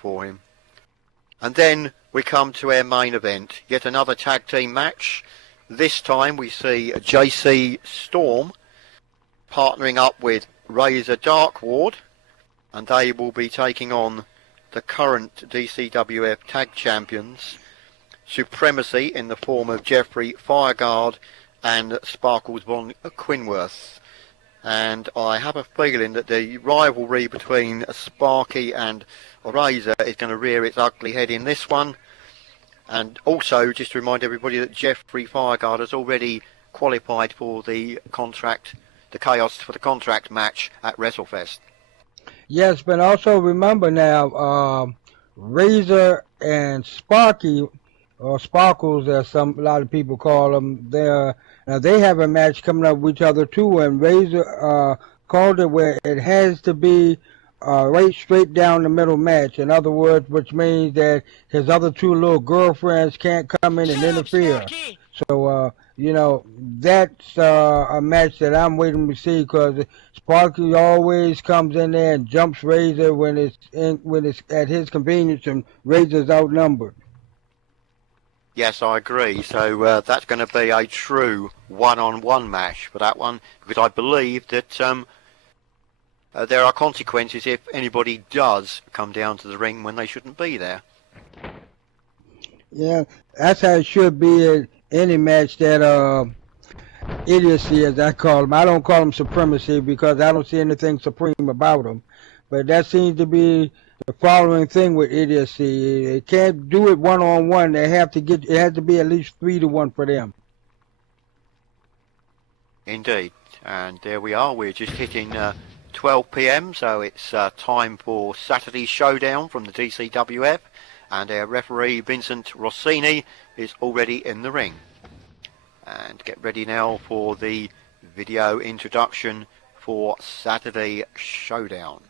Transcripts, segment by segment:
for him. And then we come to our main event, yet another tag team match. This time we see JC Storm partnering up with Razor Darkward, and they will be taking on the current DCWF Tag Champions, Supremacy, in the form of Jeffrey Fireguard and Sparkles von Quinworth. And I have a feeling that the rivalry between Sparky and Razor is going to rear its ugly head in this one. And also, just to remind everybody that Jeffrey Fireguard has already qualified for the Chaos for the contract match at WrestleFest. Yes, but also remember now, Razor and Sparky, or Sparkles as a lot of people call them, they have a match coming up with each other too, and Razor called it where it has to be right straight down the middle match. In other words, which means that his other two little girlfriends can't come in and interfere. So, that's a match that I'm waiting to see, because Sparky always comes in there and jumps Razor when it's at his convenience, and Razor's outnumbered. Yes, I agree. So that's going to be a true one-on-one match for that one, because I believe that there are consequences if anybody does come down to the ring when they shouldn't be there. Yeah, that's how it should be in any match that idiocy, as I call them. I don't call them supremacy because I don't see anything supreme about them. But that seems to be the following thing with idiocy. They can't do it one-on-one. It has to be at least 3-1 for them. Indeed. And there we are. We're just hitting 12 p.m. So it's time for Saturday's Showdown from the DCWF. And our referee, Vincent Rossini, is already in the ring. And get ready now for the video introduction for Saturday Showdown.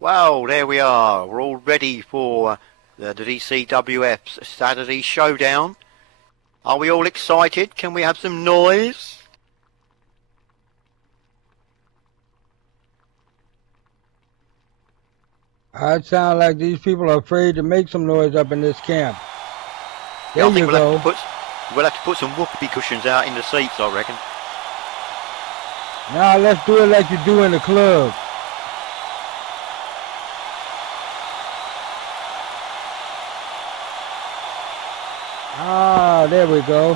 Well, there we are. We're all ready for the DCWF's Saturday Showdown. Are we all excited? Can we have some noise? It sounds like these people are afraid to make some noise up in this camp. There Yeah, I think you we'll go. have to put some whoopee cushions out in the seats, I reckon. Now let's do it like you do in the club. Ah, there we go.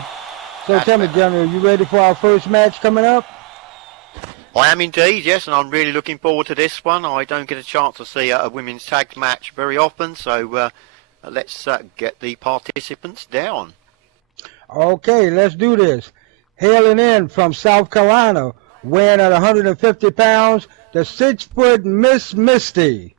So That's tell me, better. General, you ready for our first match coming up? I am indeed, yes, and I'm really looking forward to this one. I don't get a chance to see a women's tag match very often, so let's get the participants down. Okay, let's do this. Hailing in from South Carolina, weighing at 150 pounds, the 6-foot Miss Misty.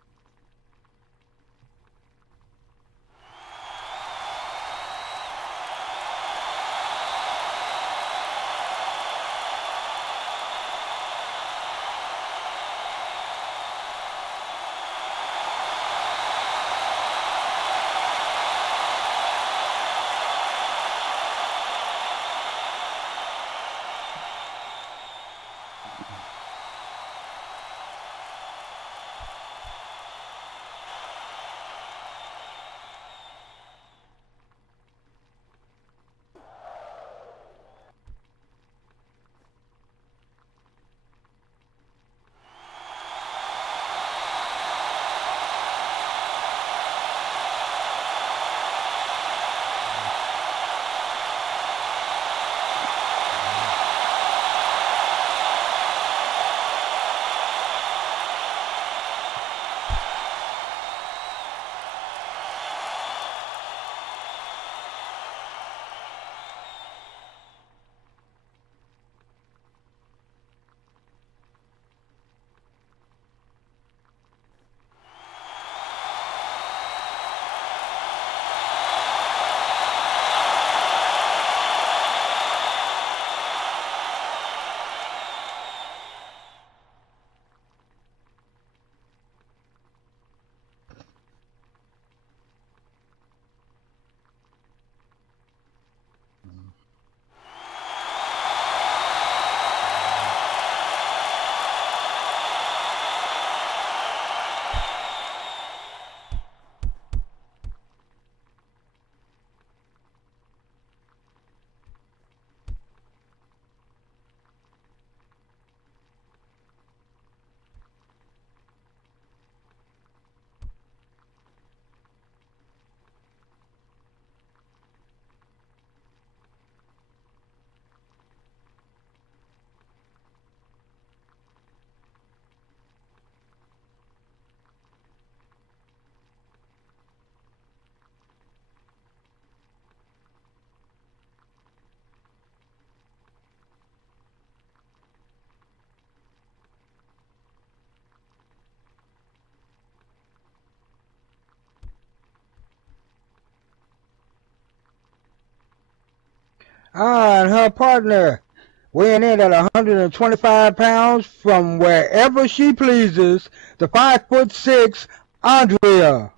And her partner, weighing in at 125 pounds from wherever she pleases, the 5'6", Andrea.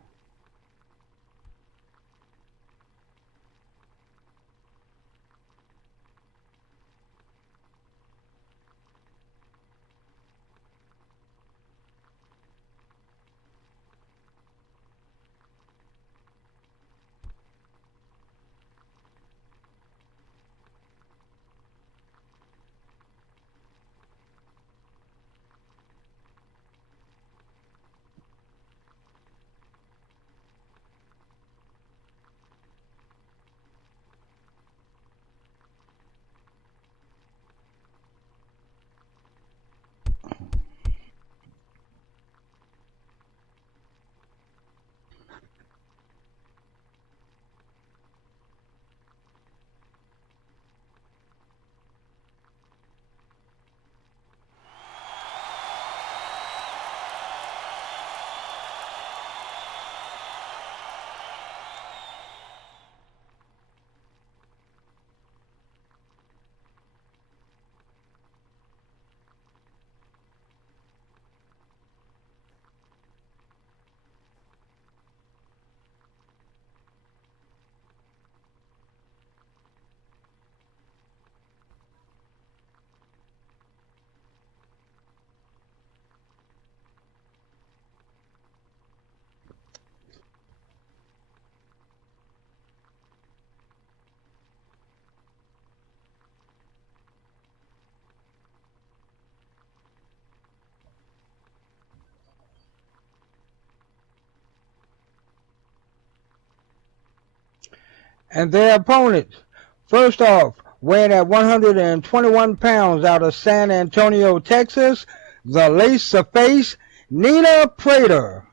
And their opponents, first off, weighing at 121 pounds out of San Antonio, Texas, the Lace of Face, Nina Prater.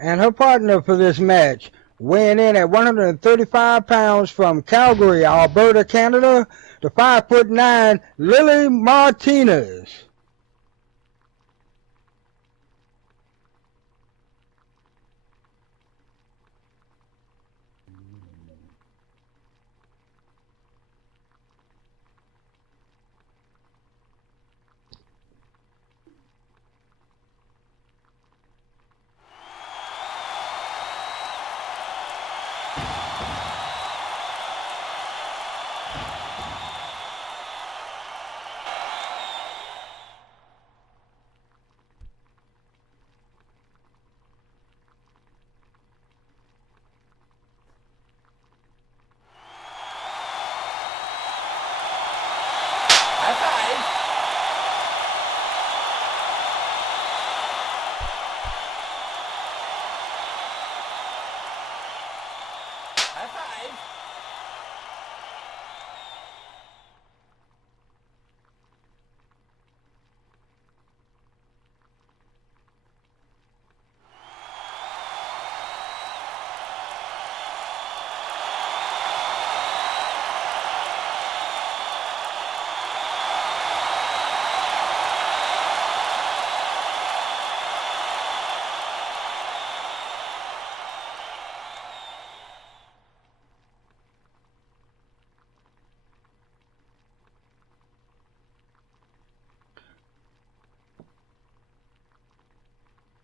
And her partner for this match, weighing in at 135 pounds from Calgary, Alberta, Canada, the 5'9" Lily Martinez.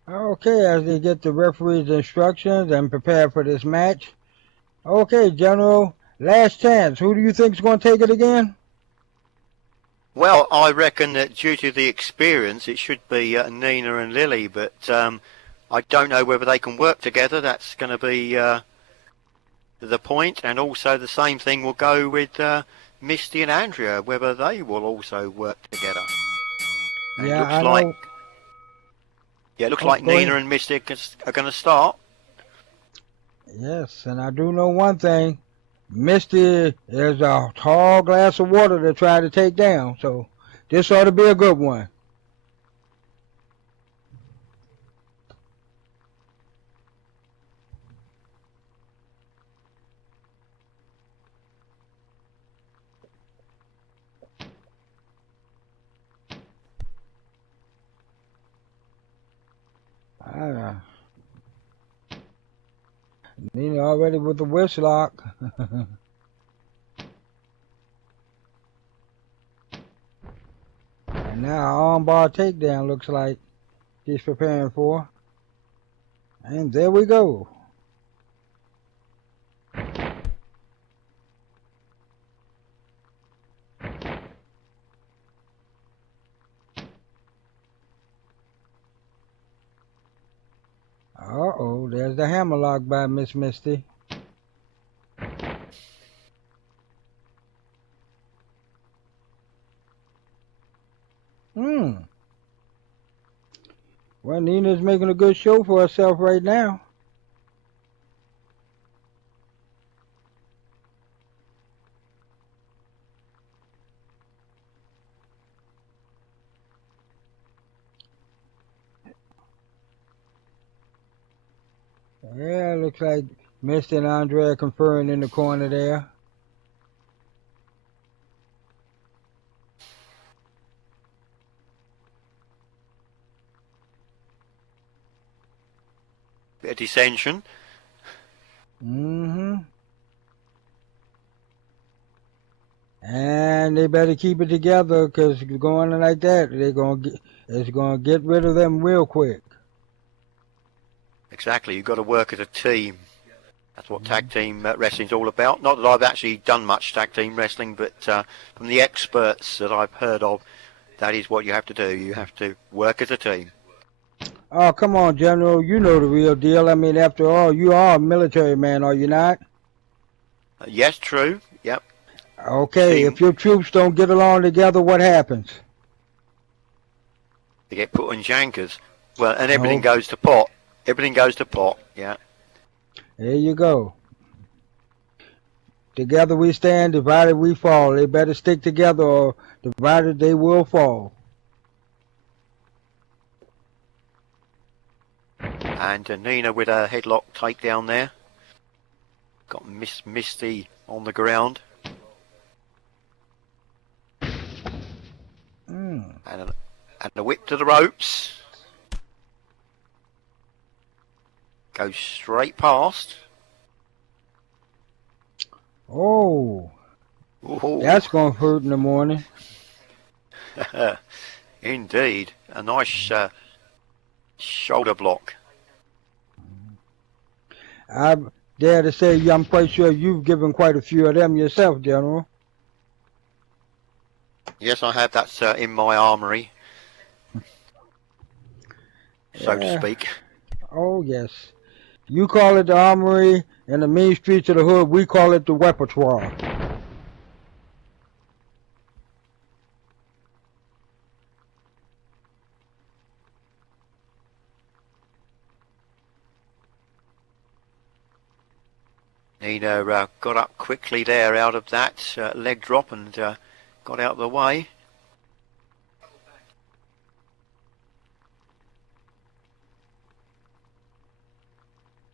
Okay, as they get the referee's instructions and prepare for this match. Okay, General, last chance. Who do you think is going to take it again? Well, I reckon that due to the experience, it should be Nina and Lily, but I don't know whether they can work together. That's going to be the point, and also the same thing will go with Misty and Andrea, whether they will also work together. And Yeah, looks I like, know. yeah, it looks Oh, like go Nina ahead. and Misty are going to start. Yes, and I do know one thing. Misty is a tall glass of water to try to take down, so this ought to be a good one. Ah, Nina already with the wrist lock. And now armbar takedown looks like she's preparing for. And there we go. Uh-oh, there's the hammerlock by Miss Misty. Well, Nina's making a good show for herself right now. Yeah, looks like Misty and Andrea conferring in the corner there. Bit of dissension. Mm-hmm. And they better keep it together, because going like that, it's gonna get rid of them real quick. Exactly, you've got to work as a team. That's what tag team wrestling's all about. Not that I've actually done much tag team wrestling, but from the experts that I've heard of, that is what you have to do. You have to work as a team. Oh, come on, General. You know the real deal. I mean, after all, you are a military man, are you not? Yes, true. Yep. Okay, Team. if your troops don't get along together, what happens? They get put on jankers. Well, and everything goes to pot. Everything goes to pot, yeah. There you go. Together we stand, divided we fall. They better stick together, or divided they will fall. And Nina with a headlock takedown there. Got Miss Misty on the ground. And a whip to the ropes. Goes straight past. Oh, Ooh. that's going to hurt in the morning. Indeed. A nice shoulder block. I dare to say I'm quite sure you've given quite a few of them yourself, General. Yes, I have. That's in my armory, so to speak. Oh, yes. You call it the armory, and the mean streets of the hood, we call it the repertoire. Nina got up quickly there out of that leg drop and got out of the way.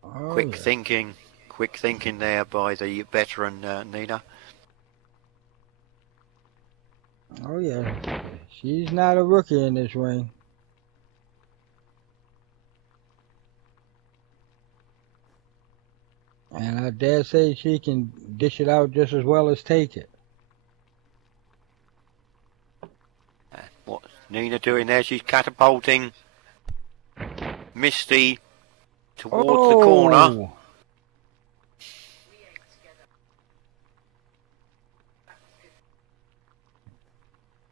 Oh, quick thinking there by the veteran Nina. Oh, yeah. She's not a rookie in this ring. And I dare say she can dish it out just as well as take it. What's Nina doing there? She's catapulting Misty towards the corner.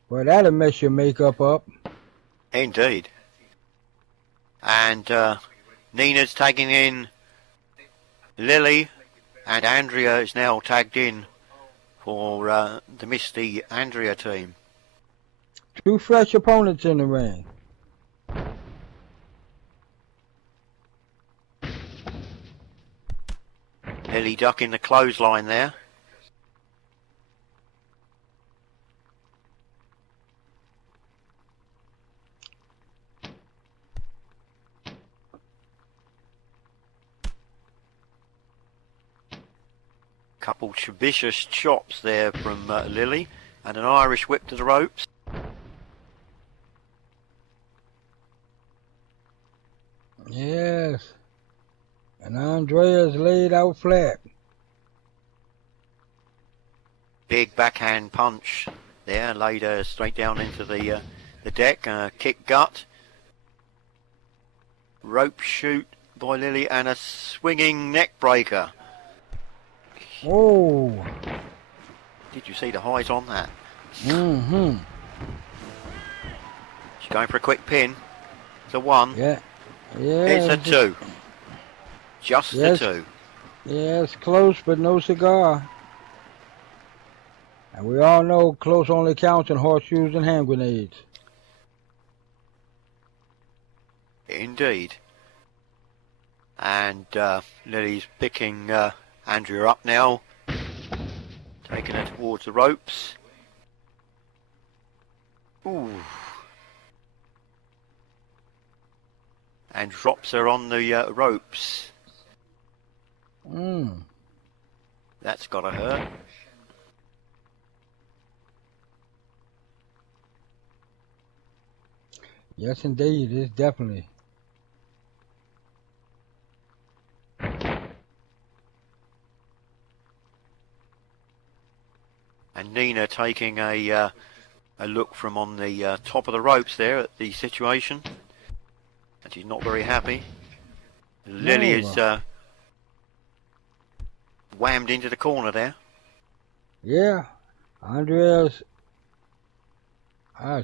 Well, that'll mess your makeup up. Indeed. And Nina's tagging in Lily, and Andrea is now tagged in for the Misty Andrea team. Two fresh opponents in the ring. Lily ducking the clothesline there. Couple vicious chops there from Lily, and an Irish whip to the ropes. Yes. And Andrea's laid out flat. Big backhand punch there, laid her straight down into the deck. Kick gut. Rope shoot by Lily and a swinging neck breaker. Oh. Did you see the height on that? Mm-hmm. She's going for a quick pin. It's a 1. Yeah. Yeah. It's a 2. Just a 2. Yeah, it's close, but no cigar. And we all know close only counts in horseshoes and hand grenades. Indeed. And Lily's picking Andrea up now, taking her towards the ropes. Ooh. And drops her on the ropes. That's gotta hurt. Yes, indeed, it's definitely. And Nina taking a look from on the top of the ropes there at the situation. And she's not very happy. Lily is whammed into the corner there. Yeah, Andrea's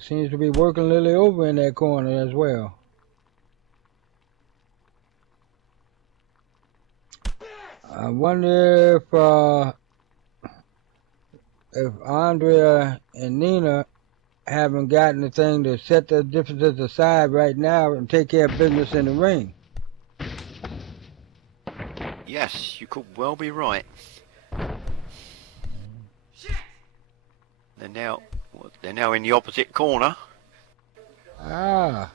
seems to be working Lily over in that corner as well. I wonder if Andrea and Nina haven't gotten the thing to set the differences aside right now and take care of business in the ring. Yes, you could well be right. They're now in the opposite corner. A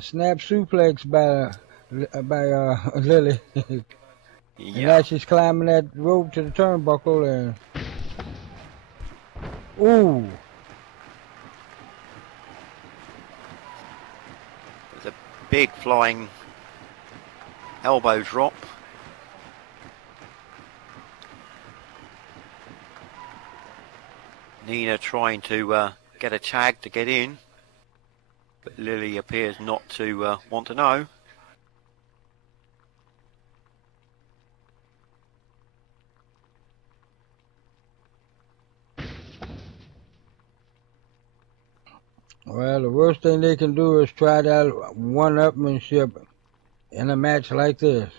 snap suplex by Lily. And now she's climbing that rope to the turnbuckle and ooh. There's a big flying elbow drop. Nina trying to get a tag to get in, but Lily appears not to want to know. Well, the worst thing they can do is try that one-upmanship in a match like this.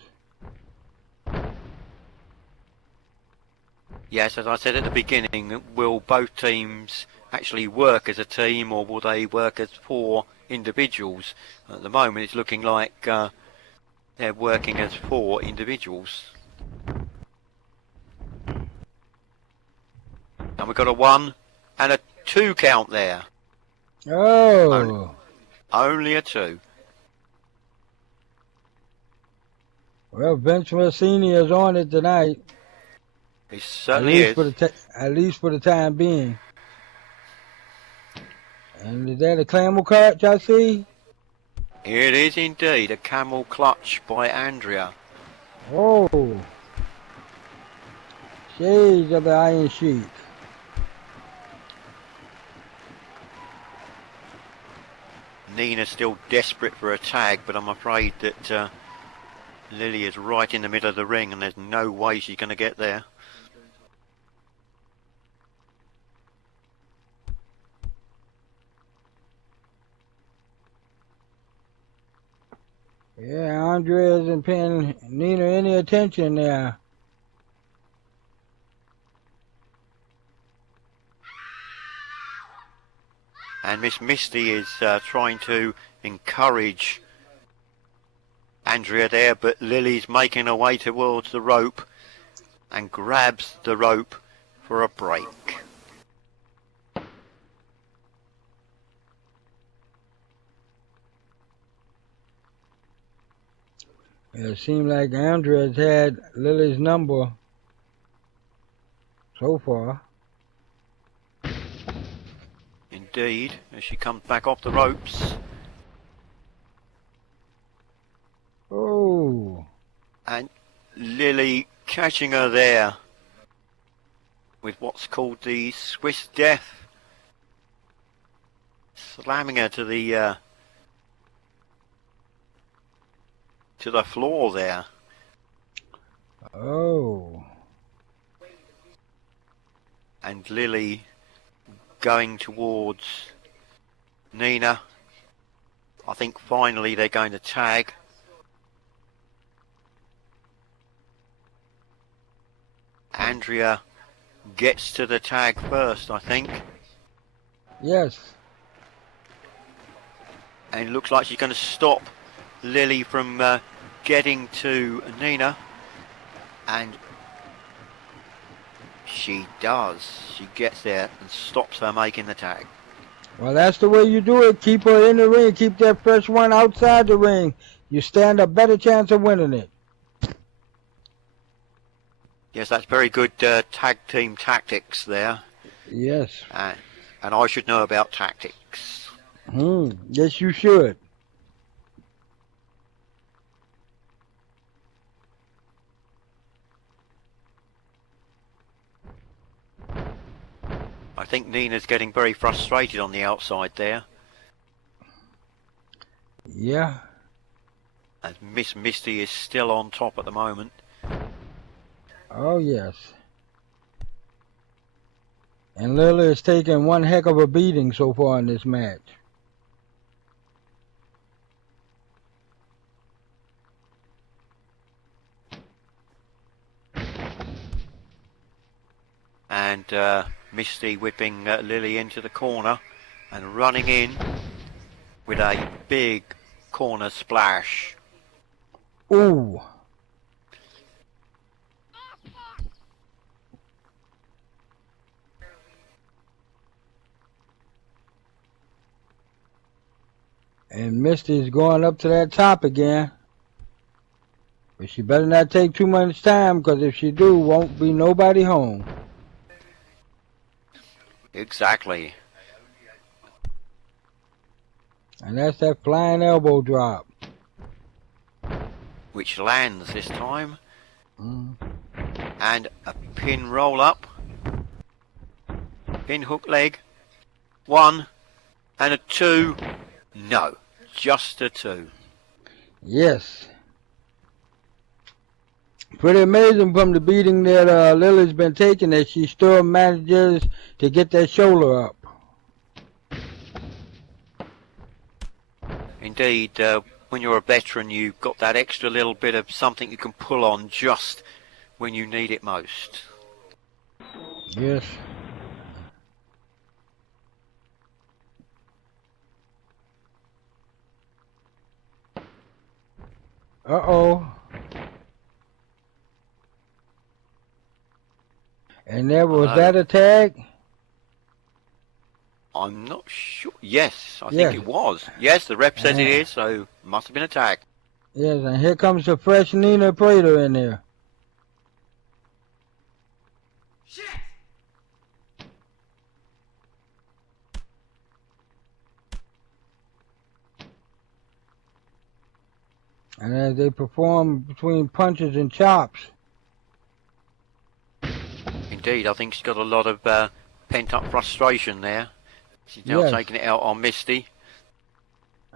Yes, as I said at the beginning, will both teams actually work as a team, or will they work as 4 individuals? At the moment it's looking like they're working as 4 individuals. And we've got a 1 and a 2 count there. Oh. Only a 2. Well, Vince Rossini is on it tonight. He certainly is. At least for the time being. And is that a camel clutch I see? It is indeed a camel clutch by Andrea. Oh. Shades of the Iron Sheik. Nina's still desperate for a tag, but I'm afraid that Lily is right in the middle of the ring and there's no way she's going to get there. Yeah, Andrea isn't paying Nina any attention now. And Miss Misty is trying to encourage Andrea there, but Lily's making her way towards the rope and grabs the rope for a break. It seemed like Andrea's had Lily's number so far. Indeed, as she comes back off the ropes. Oh. And Lily catching her there with what's called the Swiss Death. Slamming her to the floor there. Oh. And Lily going towards Nina. I think finally they're going to tag. Andrea gets to the tag first, I think. Yes. And it looks like she's going to stop Lily from getting to Nina. And she does. She gets there and stops her making the tag. Well, that's the way you do it. Keep her in the ring. Keep that fresh one outside the ring. You stand a better chance of winning it. Yes, that's very good tag team tactics there. Yes. And I should know about tactics. Yes, you should. I think Nina's getting very frustrated on the outside there. Yeah. And Miss Misty is still on top at the moment. Oh, yes. And Lily has taken one heck of a beating so far in this match. And Misty whipping Lily into the corner and running in with a big corner splash. Ooh. And Misty's going up to that top again. But she better not take too much time, because if she do, won't be nobody home. Exactly. And that's that flying elbow drop. Which lands this time. And a pin roll up. Pin hook leg. 1 and a 2. No, just a 2. Yes. Pretty amazing from the beating that Lily's been taking, that she still manages to get that shoulder up. Indeed, when you're a veteran, you've got that extra little bit of something you can pull on just when you need it most. Yes. Uh-oh. And there was that a tag? I'm not sure. Yes, I think it was. Yes, the rep says it is, so must have been a tag. Yes, and here comes the fresh Nina Prater in there. Shit! And as they perform between punches and chops. Indeed, I think she's got a lot of pent-up frustration there. She's now taking it out on Misty.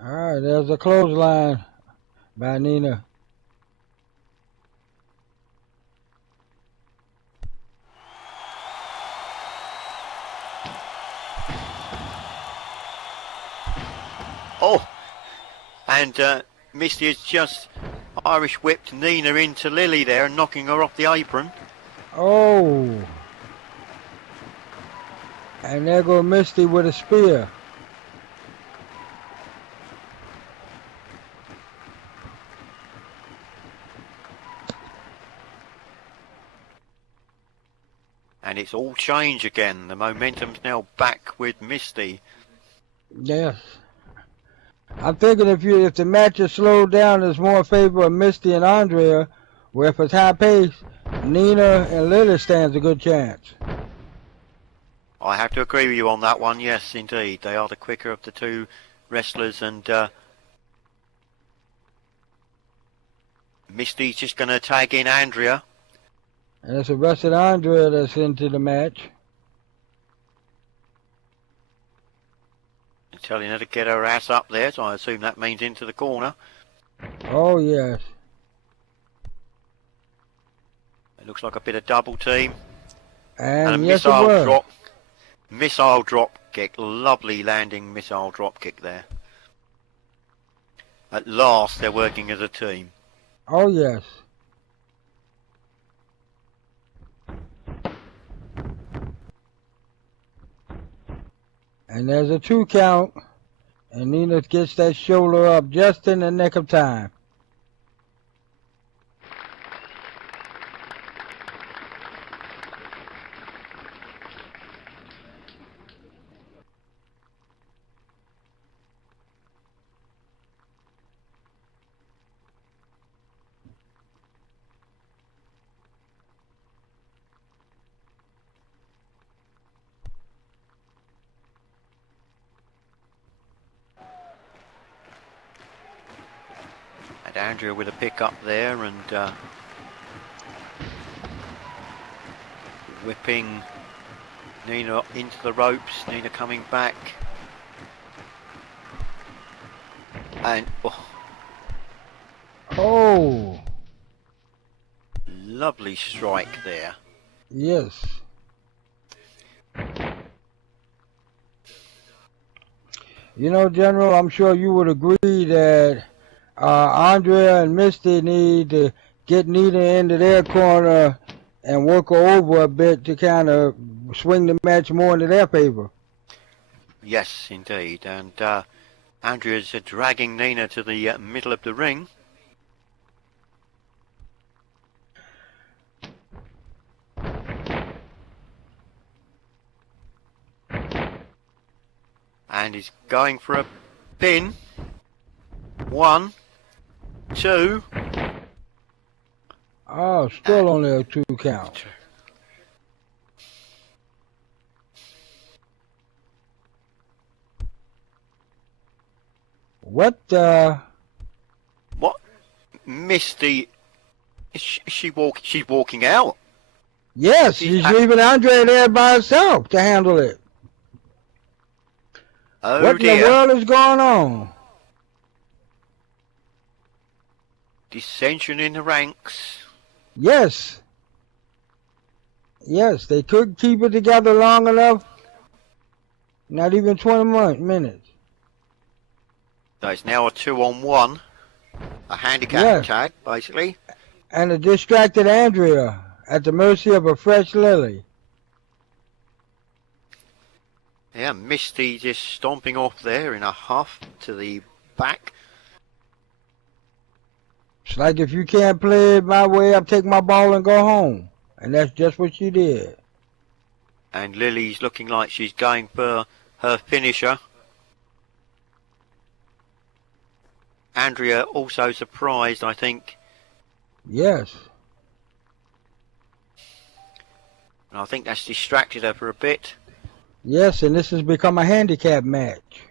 All right, there's a clothesline by Nina. Oh, and Misty has just Irish whipped Nina into Lily there and knocking her off the apron. Oh. And there goes Misty with a spear. it's all changed again. The momentum's now back with Misty. Yes. I'm thinking if the match is slowed down, it's more in favor of Misty and Andrea, where if it's high pace, Nina and Lily stands a good chance. I have to agree with you on that one. Yes, indeed. They are the quicker of the two wrestlers, and Misty's just going to tag in Andrea. And it's arrested Andrea that's into the match. Telling her to get her ass up there, so I assume that means into the corner. Oh, yes. It looks like a bit of double team. And a yes, missile it was. drop. Missile drop kick. Lovely landing missile drop kick there. At last, they're working as a team. Oh, yes. And there's a 2 count. And Nina gets that shoulder up just in the nick of time. And Andrea with a pick up there and whipping Nina into the ropes. Nina coming back. And Oh, lovely strike there. yes. You know, General, I'm sure you would agree that Andrea and Misty need to get Nina into their corner and work her over a bit to kind of swing the match more into their favor. Yes, indeed. And Andrea's dragging Nina to the middle of the ring. And he's going for a pin. 1, 2. Oh, still only a 2 count. What What? Misty, she's walking out. Yes, she's leaving Andrea there by herself to handle it. Oh what dear. in the world is going on? Dissension in the ranks. Yes. Yes, they could keep it together long enough. Not even 20 minutes. So it's now a 2-on-1. A handicap tag, basically. And a distracted Andrea at the mercy of a fresh Lily. Yeah, Misty just stomping off there in a huff to the back. It's like if you can't play it my way, I'll take my ball and go home. And that's just what she did. And Lily's looking like she's going for her finisher. Andrea also surprised, I think. Yes. And I think that's distracted her for a bit. Yes, and this has become a handicap match.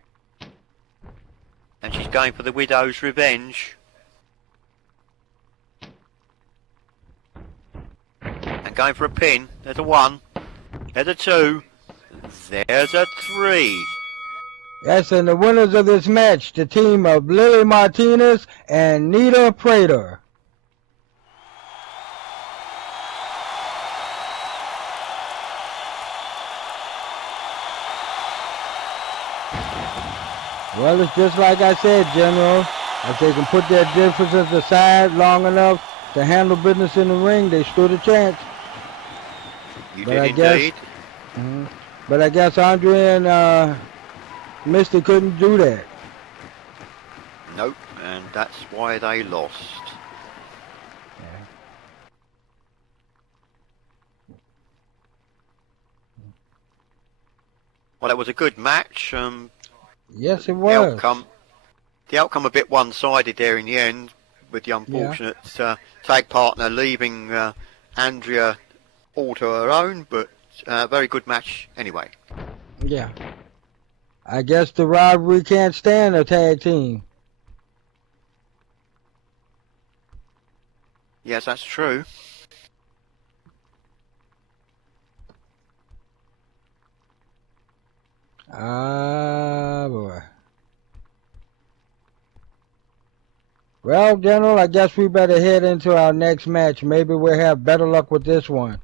And she's going for the Widow's Revenge. And going for a pin. There's a 1. There's a 2. There's a 3. Yes, and the winners of this match, the team of Lily Martinez and Nita Prater. Well, it's just like I said, General. If they can put their differences aside long enough to handle business in the ring, they stood a chance. You did indeed. But I guess Andrea and Misty couldn't do that. Nope, and that's why they lost. Well, it was a good match. Yes, it The was. outcome a bit one-sided there in the end, with the unfortunate tag partner leaving Andrea all to her own, but very good match anyway. Yeah. I guess the rivalry can't stand a tag team. Yes, that's true. Ah, boy. Well, General, I guess we better head into our next match. Maybe we'll have better luck with this one.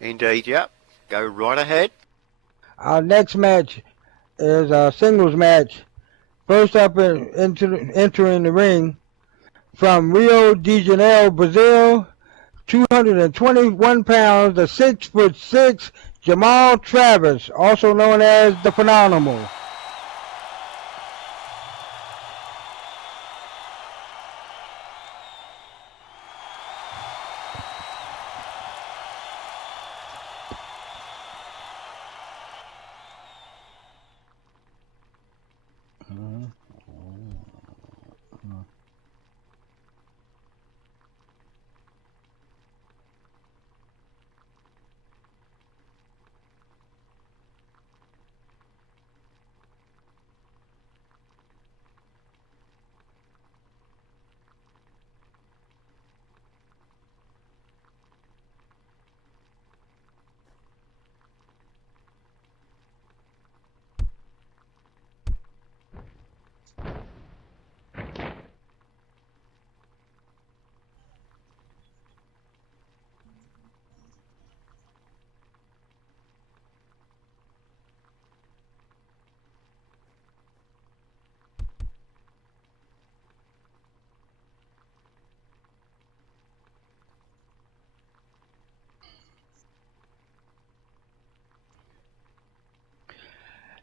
Indeed, yep. Go right ahead. Our next match is a singles match. First up entering the ring from Rio de Janeiro, Brazil, 221 pounds, the 6'6" Jamal Travis, also known as the Phenomenal.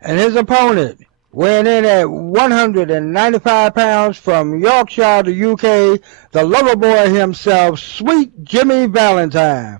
And his opponent, weighing in at 195 pounds from Yorkshire, the UK, the lover boy himself, Sweet Jimmy Valentine.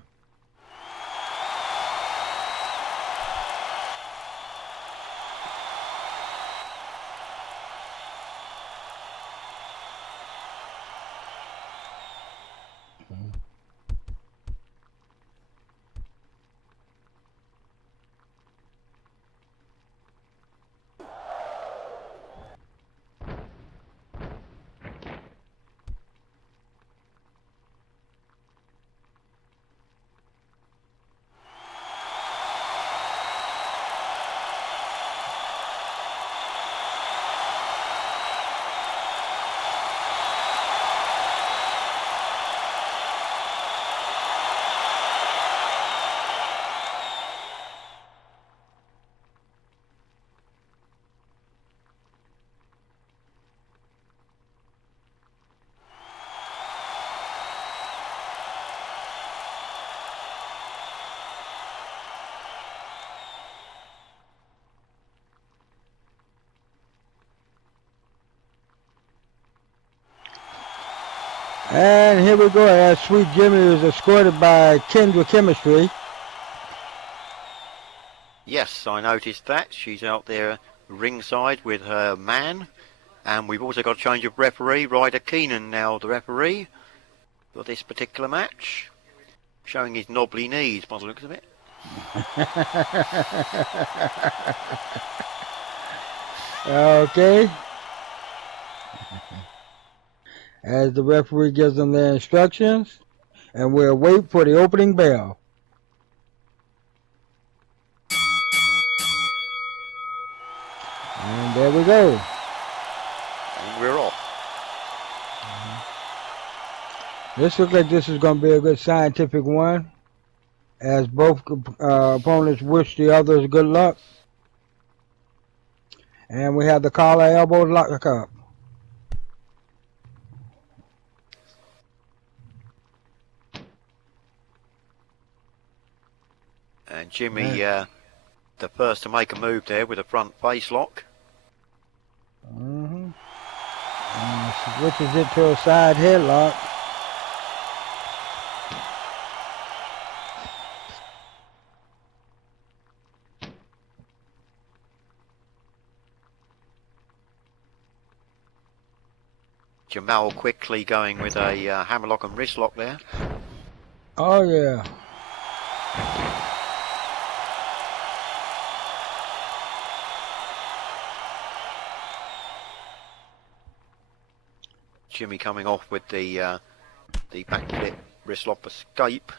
And here we go, as Sweet Jimmy is escorted by Kendra Chemistry. Yes, I noticed that. She's out there ringside with her man. And we've also got a change of referee. Ryder Keenan now the referee for this particular match. Showing his knobbly knees by the looks of it. Okay. As the referee gives them their instructions, and we'll wait for the opening bell. And there we go. And we're off. This looks like this is going to be a good scientific one, as both opponents wish the others good luck. And we have the collar elbow lock up. And Jimmy, the first to make a move there with a front face lock. And switches it to a side headlock. Jamal quickly going with a hammerlock and wristlock there. Oh yeah. Jimmy coming off with the back flip wristlock escape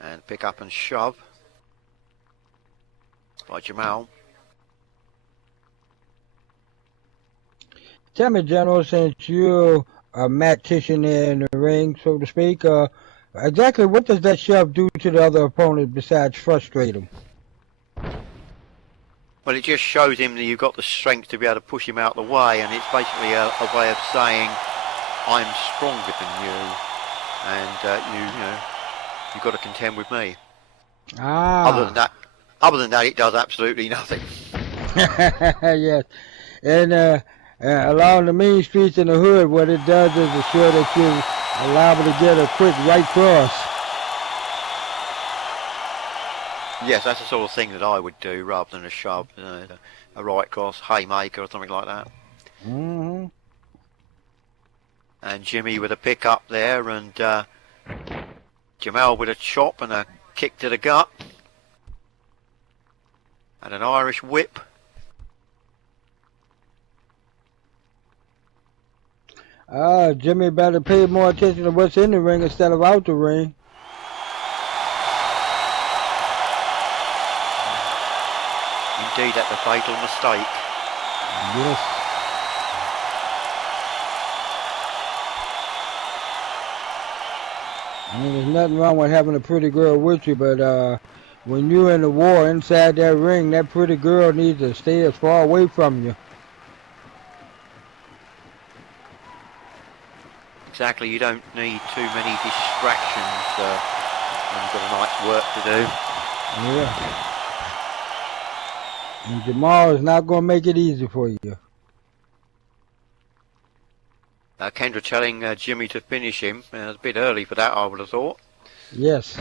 and pick up and shove by Jamal. Tell me, General, since you're a matician in the ring, so to speak, exactly what does that shove do to the other opponent besides frustrate him? Well, it just shows him that you've got the strength to be able to push him out of the way, and it's basically a way of saying, I'm stronger than you, and you've got to contend with me. Ah. Other than that, it does absolutely nothing. Yes. And along the main streets in the hood, what it does is ensure that you're liable to get a quick right cross. Yes, that's the sort of thing that I would do rather than a shove, a right cross, haymaker or something like that. Mm-hmm. And Jimmy with a pick up there, and Jamal with a chop and a kick to the gut. And an Irish whip. Jimmy better pay more attention to what's in the ring instead of out the ring. Indeed, that's a fatal mistake. Yes. I mean, there's nothing wrong with having a pretty girl with you, but when you're in the war inside that ring, that pretty girl needs to stay as far away from you. Exactly, you don't need too many distractions when you've got a night's work to do. Yeah. And Jamal is not going to make it easy for you. Kendra telling Jimmy to finish him. It's a bit early for that, I would have thought. Yes.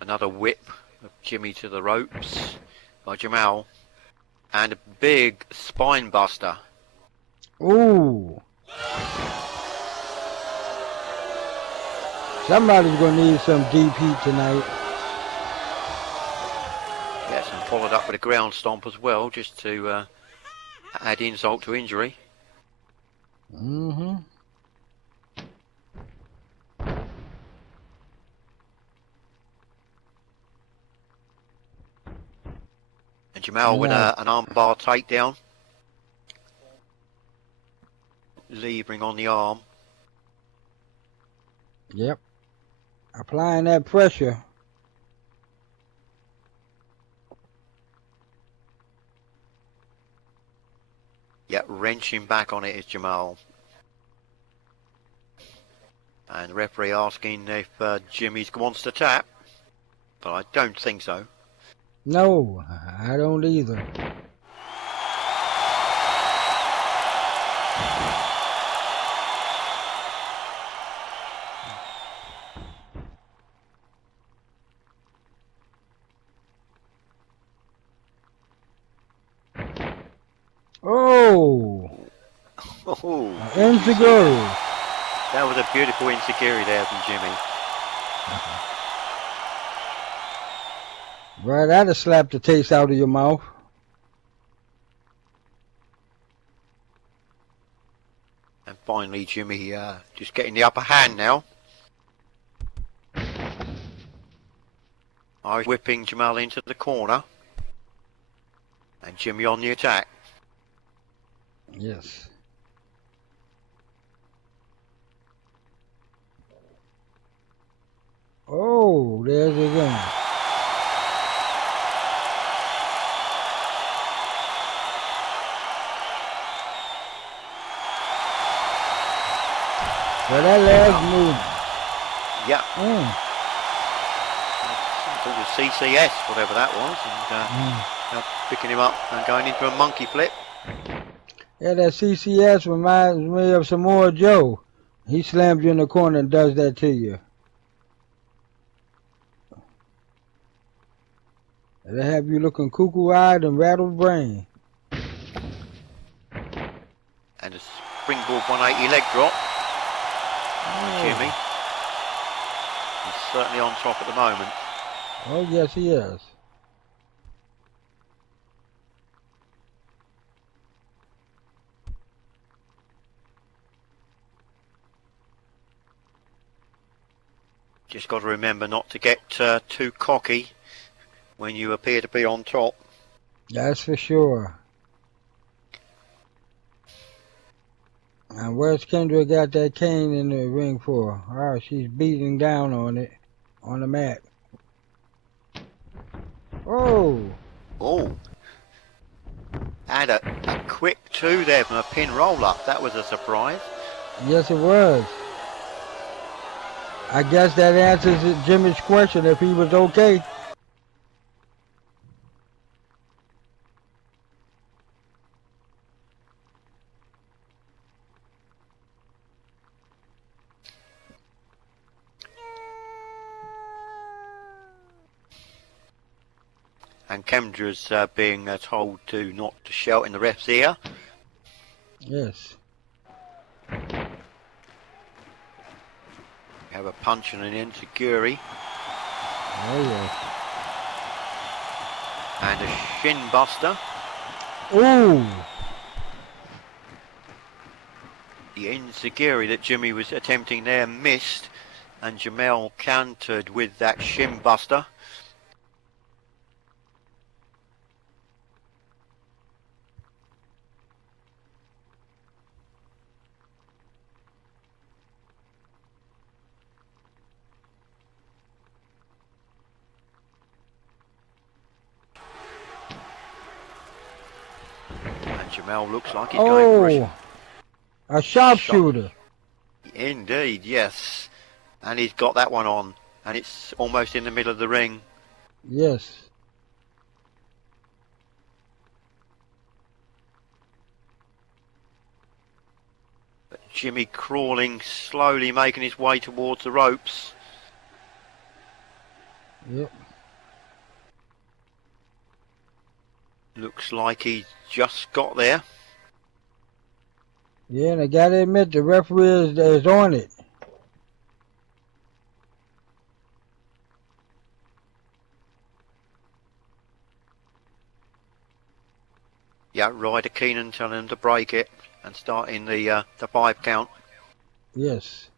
Another whip of Jimmy to the ropes by Jamal. And a big spine buster. Ooh. Somebody's going to need some deep heat tonight. Yes, and followed up with a ground stomp as well, just to add insult to injury. Mm-hmm. And Jamal with an armbar takedown. Levering on the arm. Yep. Applying that pressure. Yep, wrenching back on it is Jamal. And the referee asking if Jimmy wants to tap. But I don't think so. No, I don't either. Oh! Oh, Enziguri. that was a beautiful enziguri there from Jimmy. Right, that'll slap the taste out of your mouth. And finally Jimmy just getting the upper hand now. Irish whipping Jamal into the corner. And Jimmy on the attack. Yes. Oh, there's it again. Well, that last move. Yeah. It was CCS, whatever that was. And now picking him up and going into a monkey flip. Yeah, that CCS reminds me of Samoa Joe. He slams you in the corner and does that to you. They have you looking cuckoo-eyed and rattled brain. And a springboard 180 leg drop. Jimmy. He's certainly on top at the moment. Oh, yes, he is. Just got to remember not to get too cocky when you appear to be on top. That's for sure. And where's Kendra got that cane in the ring for? Oh, she's beating down on it, on the mat. Oh! Oh! And a quick 2 there from a pin roll-up. That was a surprise. Yes, it was. I guess that answers Jimmy's question if he was okay. And Kendra's being told to not to shout in the ref's ear. Yes. We have a punch and an enziguri. Oh, yes. And a shin buster. Ooh! The enziguri that Jimmy was attempting there missed. And Jamel countered with that shin buster. Jamel looks like he's going for a sharpshooter. Indeed, yes. And he's got that one on. And it's almost in the middle of the ring. Yes. But Jimmy crawling, slowly making his way towards the ropes. Yep. Looks like he's just got there. Yeah, and I gotta admit, the referee is on it. Yeah, Ryder Keenan telling him to break it and starting the 5 count. Yes.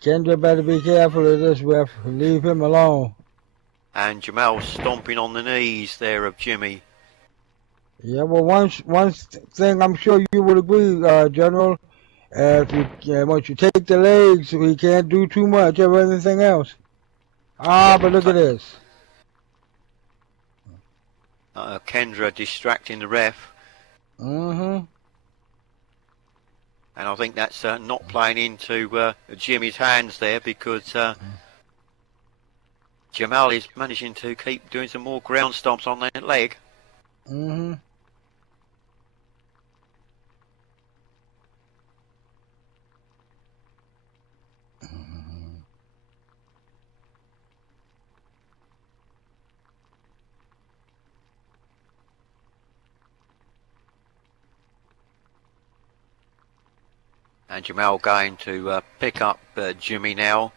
Kendra better be careful of this ref. Leave him alone. And Jamel stomping on the knees there of Jimmy. Yeah, well, one thing I'm sure you would agree, General. Once you take the legs, we can't do too much of anything else. Yep, but look at this. Kendra distracting the ref. Mm-hmm. And I think that's not playing into Jimmy's hands there because Jamal is managing to keep doing some more ground stomps on that leg. Mm-hmm. And Jamal going to pick up Jimmy now.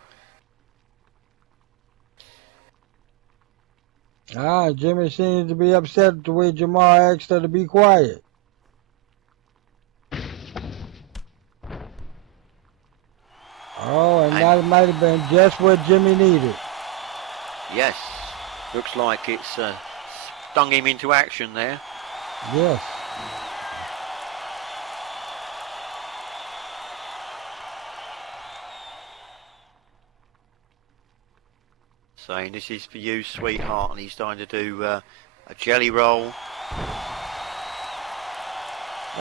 Jimmy seems to be upset the way Jamal asked her to be quiet. Oh, and that might have been just what Jimmy needed. Yes, looks like it's stung him into action there. Yes. Saying, this is for you, sweetheart, and he's starting to do A jelly roll.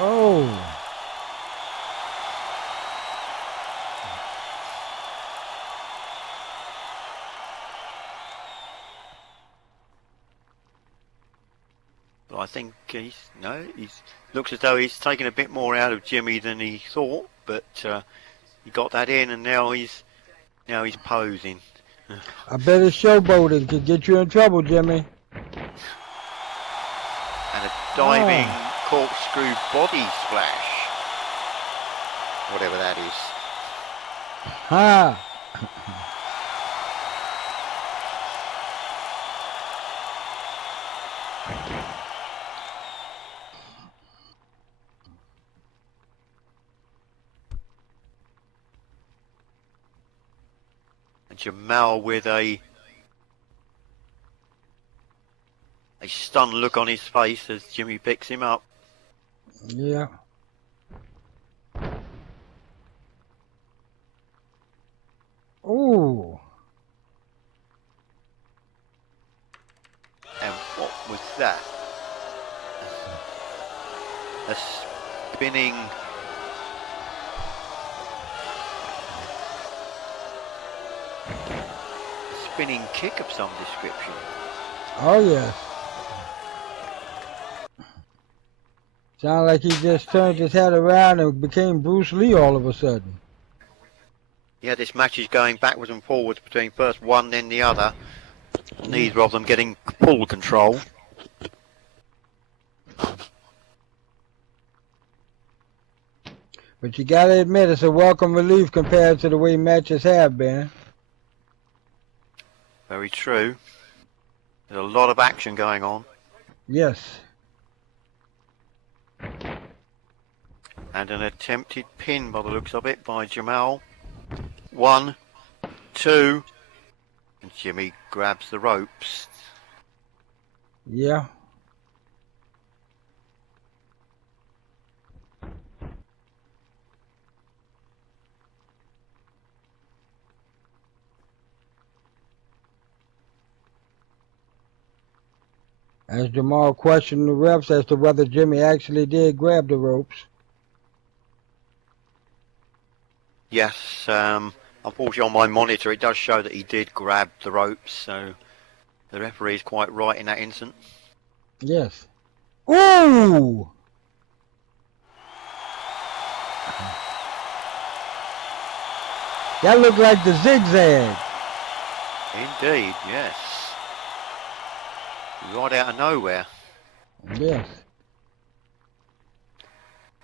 Oh. But I think he's looks as though he's taken a bit more out of Jimmy than he thought, but he got that in, and now he's posing. I bet his showboating could get you in trouble, Jimmy. And a diving corkscrew body splash. Whatever that is. Ha! And Jamal with a stunned look on his face as Jimmy picks him up. Yeah. Ooh. And what was that? A spinning... spinning kick of some description. Oh, yes. Sound like he just turned his head around and became Bruce Lee all of a sudden. Yeah, this match is going backwards and forwards between first one then the other. Neither of them getting full control. But you gotta admit, it's a welcome relief compared to the way matches have been. Very true. There's a lot of action going on. Yes. And an attempted pin by the looks of it by Jamal. 1, 2, and Jimmy grabs the ropes. Yeah. As Jamal questioned the refs as to whether Jimmy actually did grab the ropes. Yes, unfortunately on my monitor it does show that he did grab the ropes, so the referee is quite right in that instant. Yes. Ooh! That looked like the zigzag. Indeed, yes. Right out of nowhere. Yes.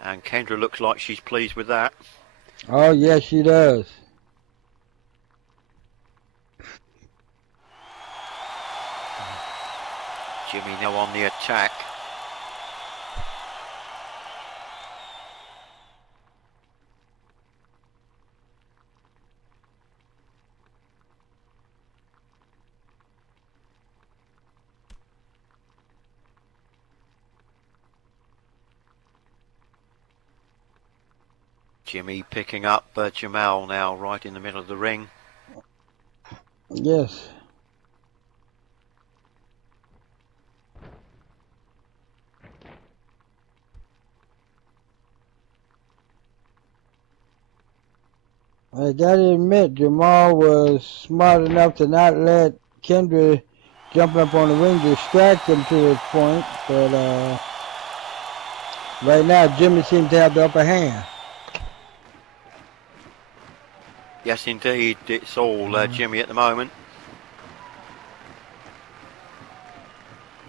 And Kendra looks like she's pleased with that. Oh, yes, she does. Jimmy now on the attack. Jimmy picking up Jamal now right in the middle of the ring. Yes. I gotta admit, Jamal was smart enough to not let Kendra jumping up on the ring distract him to this point, but right now Jimmy seems to have the upper hand. Yes, indeed, it's all Jimmy at the moment.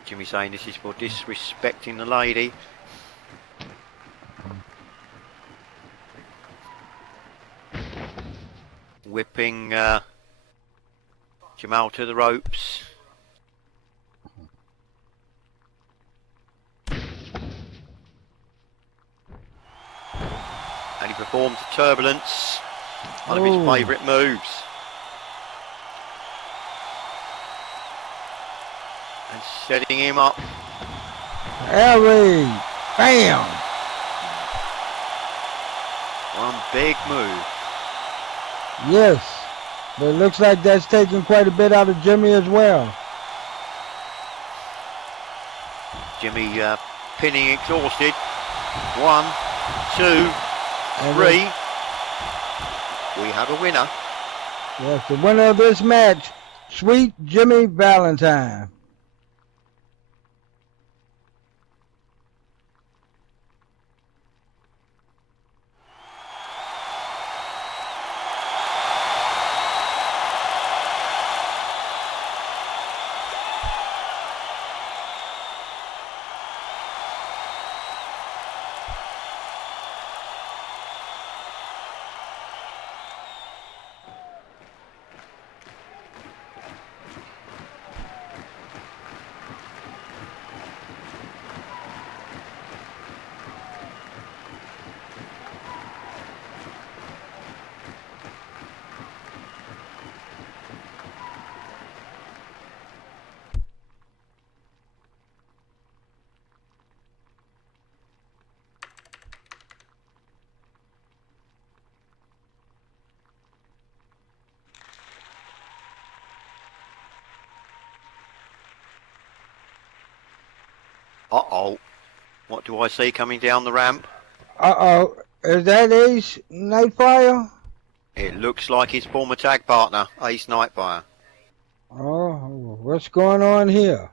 Jimmy saying this is for disrespecting the lady. Whipping Jamal to the ropes. And he performs the turbulence. One of his favourite moves. And setting him up. Harry! Bam! One big move. Yes. But it looks like that's taking quite a bit out of Jimmy as well. Jimmy pinning exhausted. 1, 2, And 3. We have a winner. yes, the winner of this match, Sweet Jimmy Valentine. Uh-oh. What do I see coming down the ramp? Uh-oh, is that Ace Nightfire? It looks like his former tag partner, Ace Nightfire. Oh, what's going on here?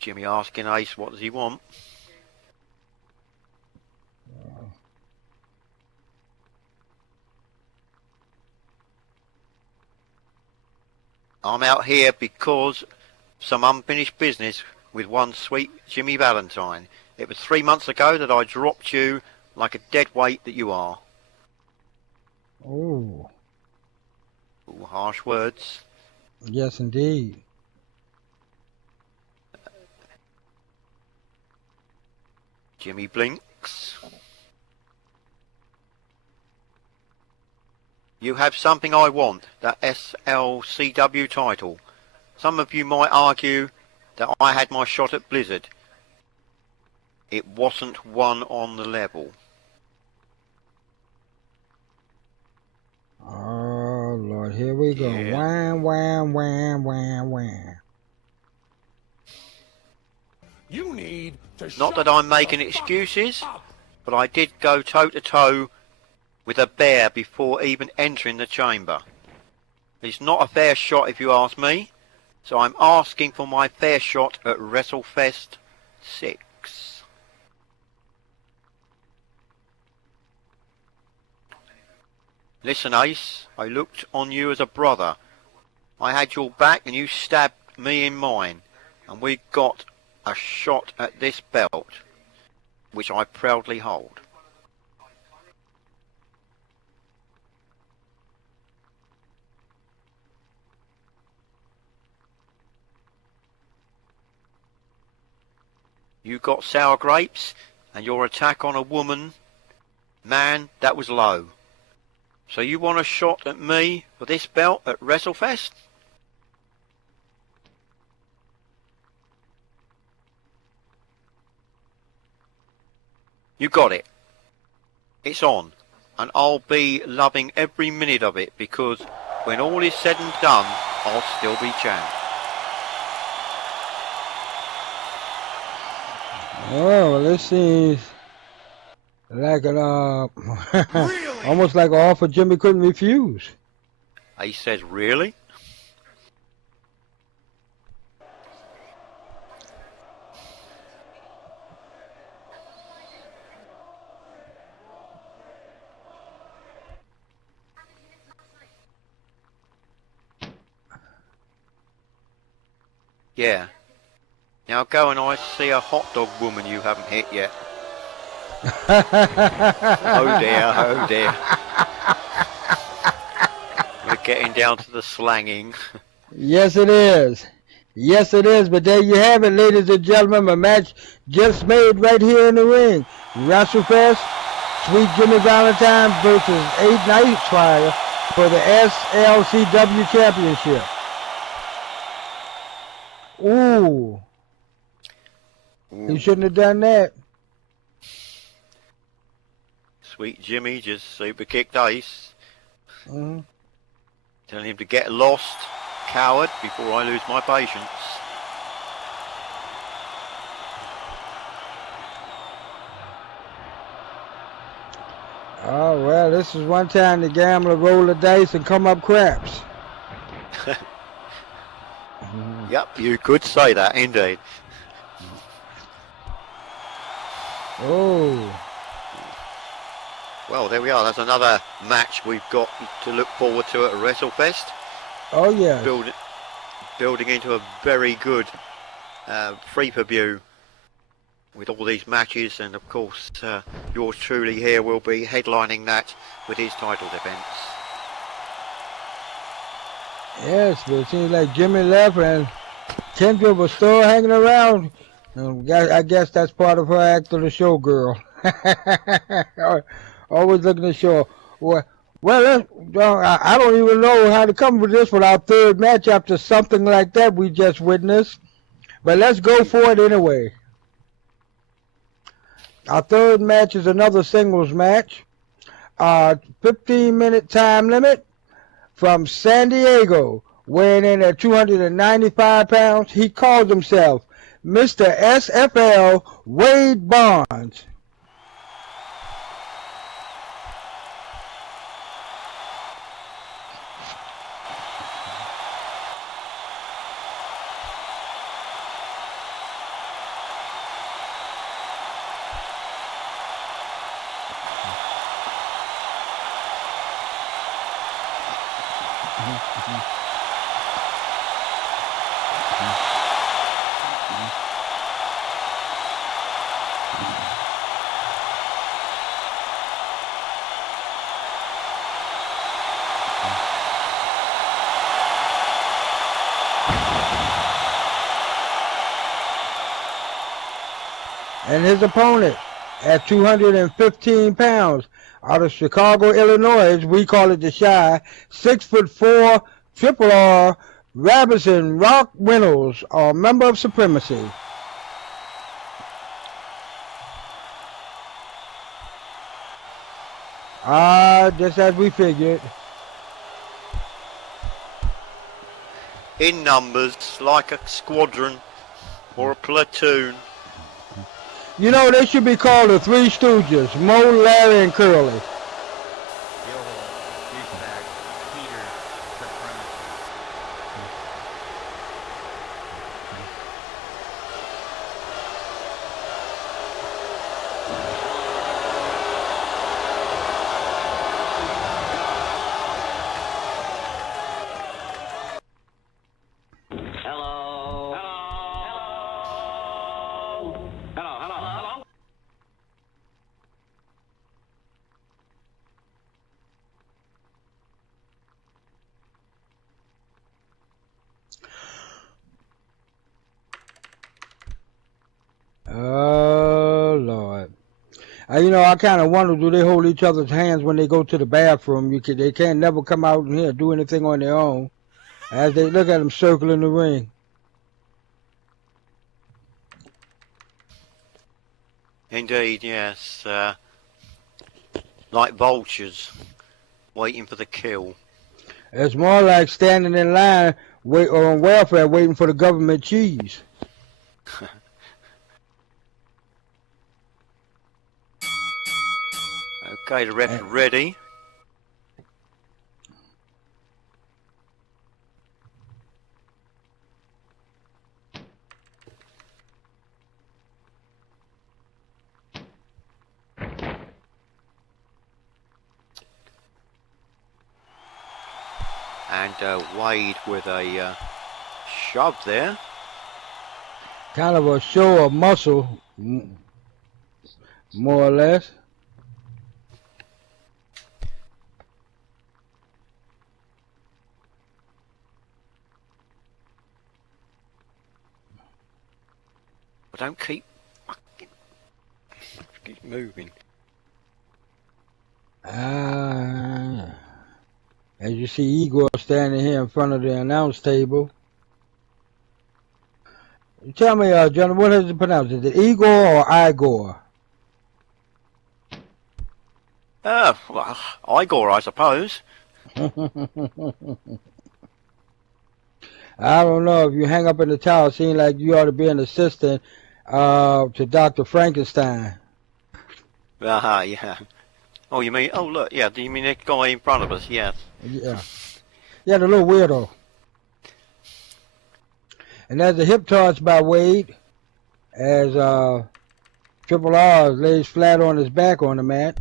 Jimmy asking Ace what does he want. I'm out here because some unfinished business with one Sweet Jimmy Valentine. It was 3 months ago that I dropped you like a dead weight that you are. Oh, Ooh, harsh words. yes indeed. Jimmy blinks. You have something I want, that SLCW title. Some of you might argue that I had my shot at Blizzard. It wasn't one on the level. Oh, Lord, here we go. Yeah. Wham, wham, wham, wham, wham. You need to Not that I'm making excuses, but I did go toe-to-toe with a bear before even entering the chamber. It's not a fair shot if you ask me, so I'm asking for my fair shot at WrestleFest 6. Listen, Ace, I looked on you as a brother. I had your back and you stabbed me in mine, and we got a shot at this belt, which I proudly hold. You got sour grapes, and your attack on a woman, man, that was low. So you want a shot at me for this belt at WrestleFest? You got it. It's on, and I'll be loving every minute of it because when all is said and done, I'll still be champ. Oh, well, this seems like an, Really? almost like an offer Jimmy couldn't refuse. He says, really? Yeah. Now go and I see a hot dog woman you haven't hit yet. Oh dear, oh dear. We're getting down to the slanging. Yes, it is. Yes, it is. But there you have it, ladies and gentlemen. A match just made right here in the ring. WrestleFest, Sweet Jimmy Valentine versus 8 Night Fire for the SLCW Championship. Ooh. He shouldn't have done that. Sweet Jimmy just super kicked Ace. Mm-hmm. Telling him to get lost, coward, before I lose my patience. Oh, well, this is one time the gambler roll the dice and come up craps. Yep, you could say that, indeed. Oh. Well, there we are. That's another match we've got to look forward to at WrestleFest. Oh, yeah. Building into a very good free-per-view with all these matches, and of course yours truly here will be headlining that with his title defence. Yes, but it seems like Jimmy left and Kendra was still hanging around. I guess that's part of her act of the show, girl. Always looking to show. Well, I don't even know how to come with this for our third match after something like that we just witnessed. But let's go for it anyway. Our third match is another singles match. 15-minute time limit from San Diego, weighing in at 295 pounds. He calls himself Mr. SFL Wade Barnes. And his opponent at 215 pounds out of Chicago, Illinois, we call it the Shy, 6'4", Triple R, Robinson Rock Reynolds, a member of Supremacy. Just as we figured. In numbers, like a squadron or a platoon. You know, they should be called the Three Stooges, Mo, Larry, and Curly. Oh, Lord. I kind of wonder, do they hold each other's hands when they go to the bathroom? They can't never come out in here and do anything on their own. As they look at them circling the ring. Indeed, yes. Like vultures, waiting for the kill. It's more like standing in line or on welfare waiting for the government cheese. Okay, the ref's ready. And Wade with a shove there. Kind of a show of muscle, more or less. don't keep moving. As you see Igor standing here in front of the announce table. Tell me, John, what is it pronounced? Is it Igor or Igor? Well, Igor, I suppose. I don't know. If you hang up in the tower, it seems like you ought to be an assistant to Dr. Frankenstein. Yeah. Oh, you mean? Oh, look, yeah. Do you mean the guy in front of us? Yes. Yeah. Yeah, the little weirdo. And there's a hip toss by Wade as Triple R lays flat on his back on the mat.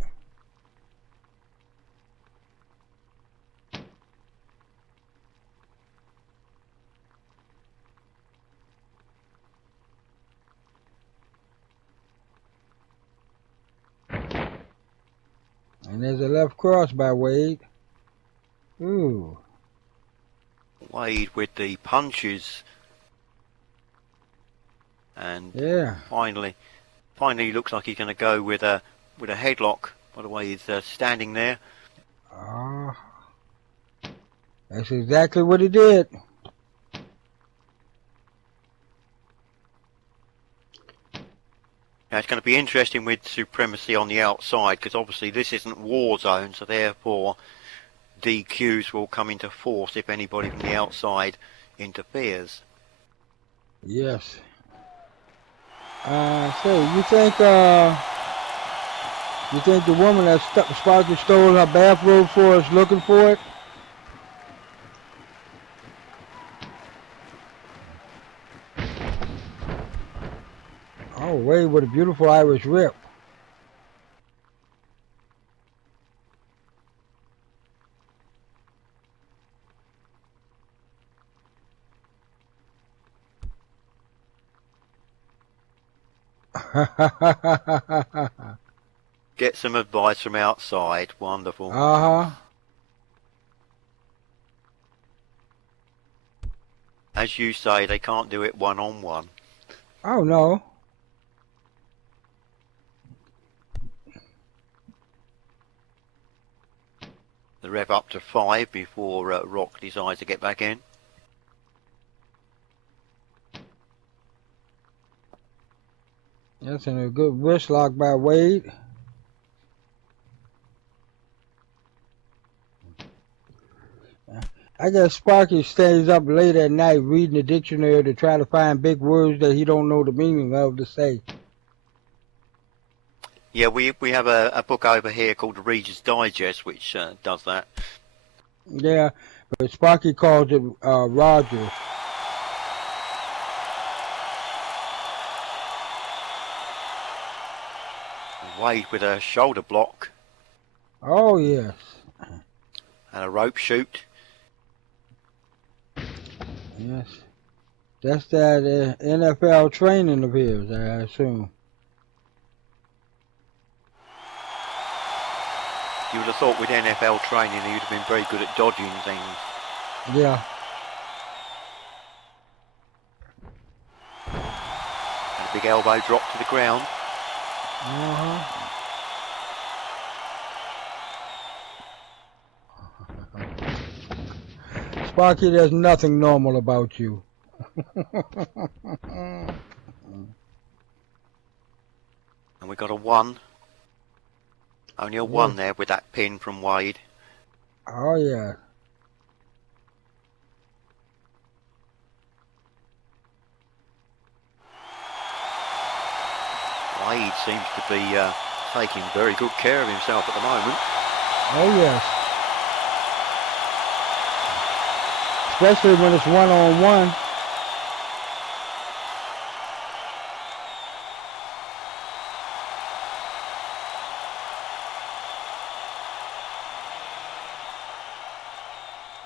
And there's a left cross by Wade. Ooh. Wade with the punches. And Yeah. finally looks like he's going to go with a headlock. By the way, he's standing there. That's exactly what he did. Now, it's going to be interesting with supremacy on the outside, because obviously this isn't war zone, so therefore DQs will come into force if anybody from the outside interferes. Yes. So you think the woman that Sparky stole her bathrobe for is looking for it? Oh, Wade with a beautiful Irish whip. Get some advice from outside. Wonderful. Uh-huh. As you say, they can't do it one-on-one. Oh, no. The rev up to 5 before Rock decides to get back in. That's a good wrist lock by Wade. I guess Sparky stays up late at night reading the dictionary to try to find big words that he don't know the meaning of to say. Yeah, we have a book over here called Reader's Digest, which does that. Yeah, but Sparky calls it Roger. Wade with a shoulder block. Oh, yes. And a rope shoot. Yes. That's that NFL training of his, I assume. You would have thought with NFL training he would have been very good at dodging things. Yeah. And a big elbow drop to the ground. Uh-huh. Sparky, there's nothing normal about you. And we got a 1. Only a 1 there with that pin from Wade. Oh, yeah. Wade seems to be taking very good care of himself at the moment. Oh, yes. Especially when it's one-on-one.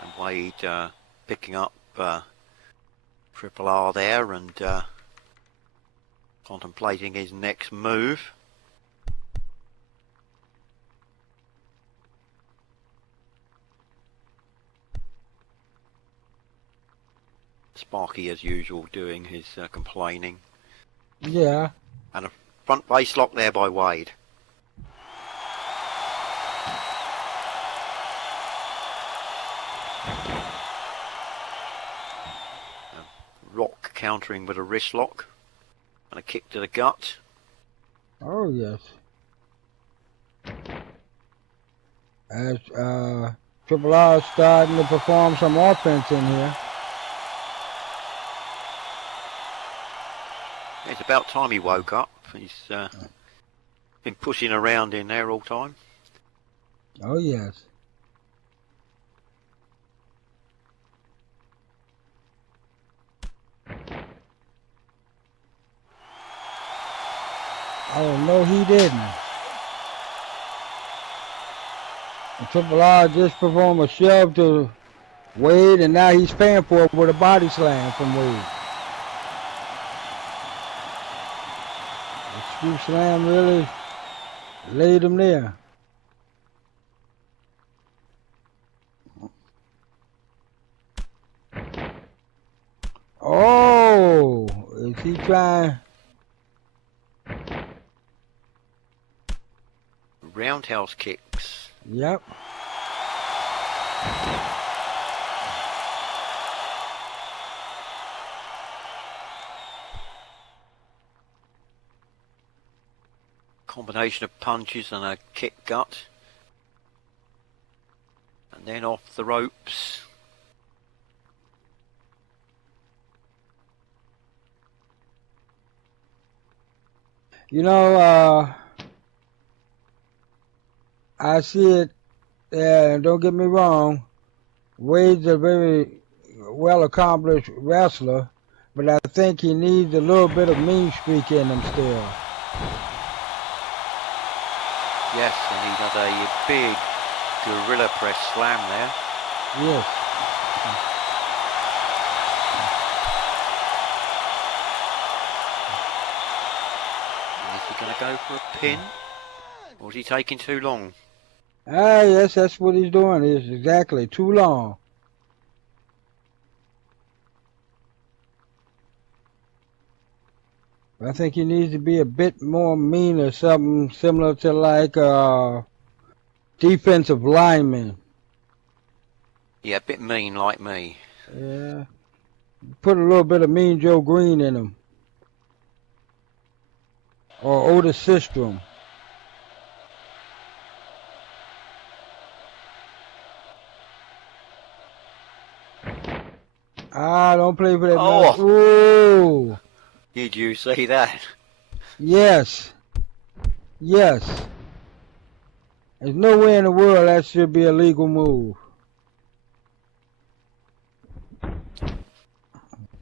And Wade picking up Triple R there and contemplating his next move. Sparky, as usual, doing his complaining. Yeah. And a front base lock there by Wade. Rock countering with a wrist lock and a kick to the gut. Oh yes. As Triple R is starting to perform some offense in here. It's about time he woke up. He's been pushing around in there all time. Oh yes. Oh no, he didn't. And Triple R just performed a shove to Wade, and now he's paying for it with a body slam from Wade. The screw slam really laid him there. Oh, is he trying? Roundhouse kicks. Yep. Combination of punches and a kick gut. And then off the ropes. You know, I see it, and don't get me wrong, Wade's a very well-accomplished wrestler, but I think he needs a little bit of mean streak in him still. Yes, and he had a big gorilla press slam there. Yes. Is he going to go for a pin? Or is he taking too long? Ah, yes, that's what he's doing. It's exactly too long. I think he needs to be a bit more mean or something similar to like defensive lineman. Yeah, a bit mean like me. Yeah. Put a little bit of Mean Joe Green in him. Or Otis Sistrom. Ah, don't play for that. Oh. Ooh. Did you see that? Yes. Yes. There's nowhere in the world that should be a legal move. And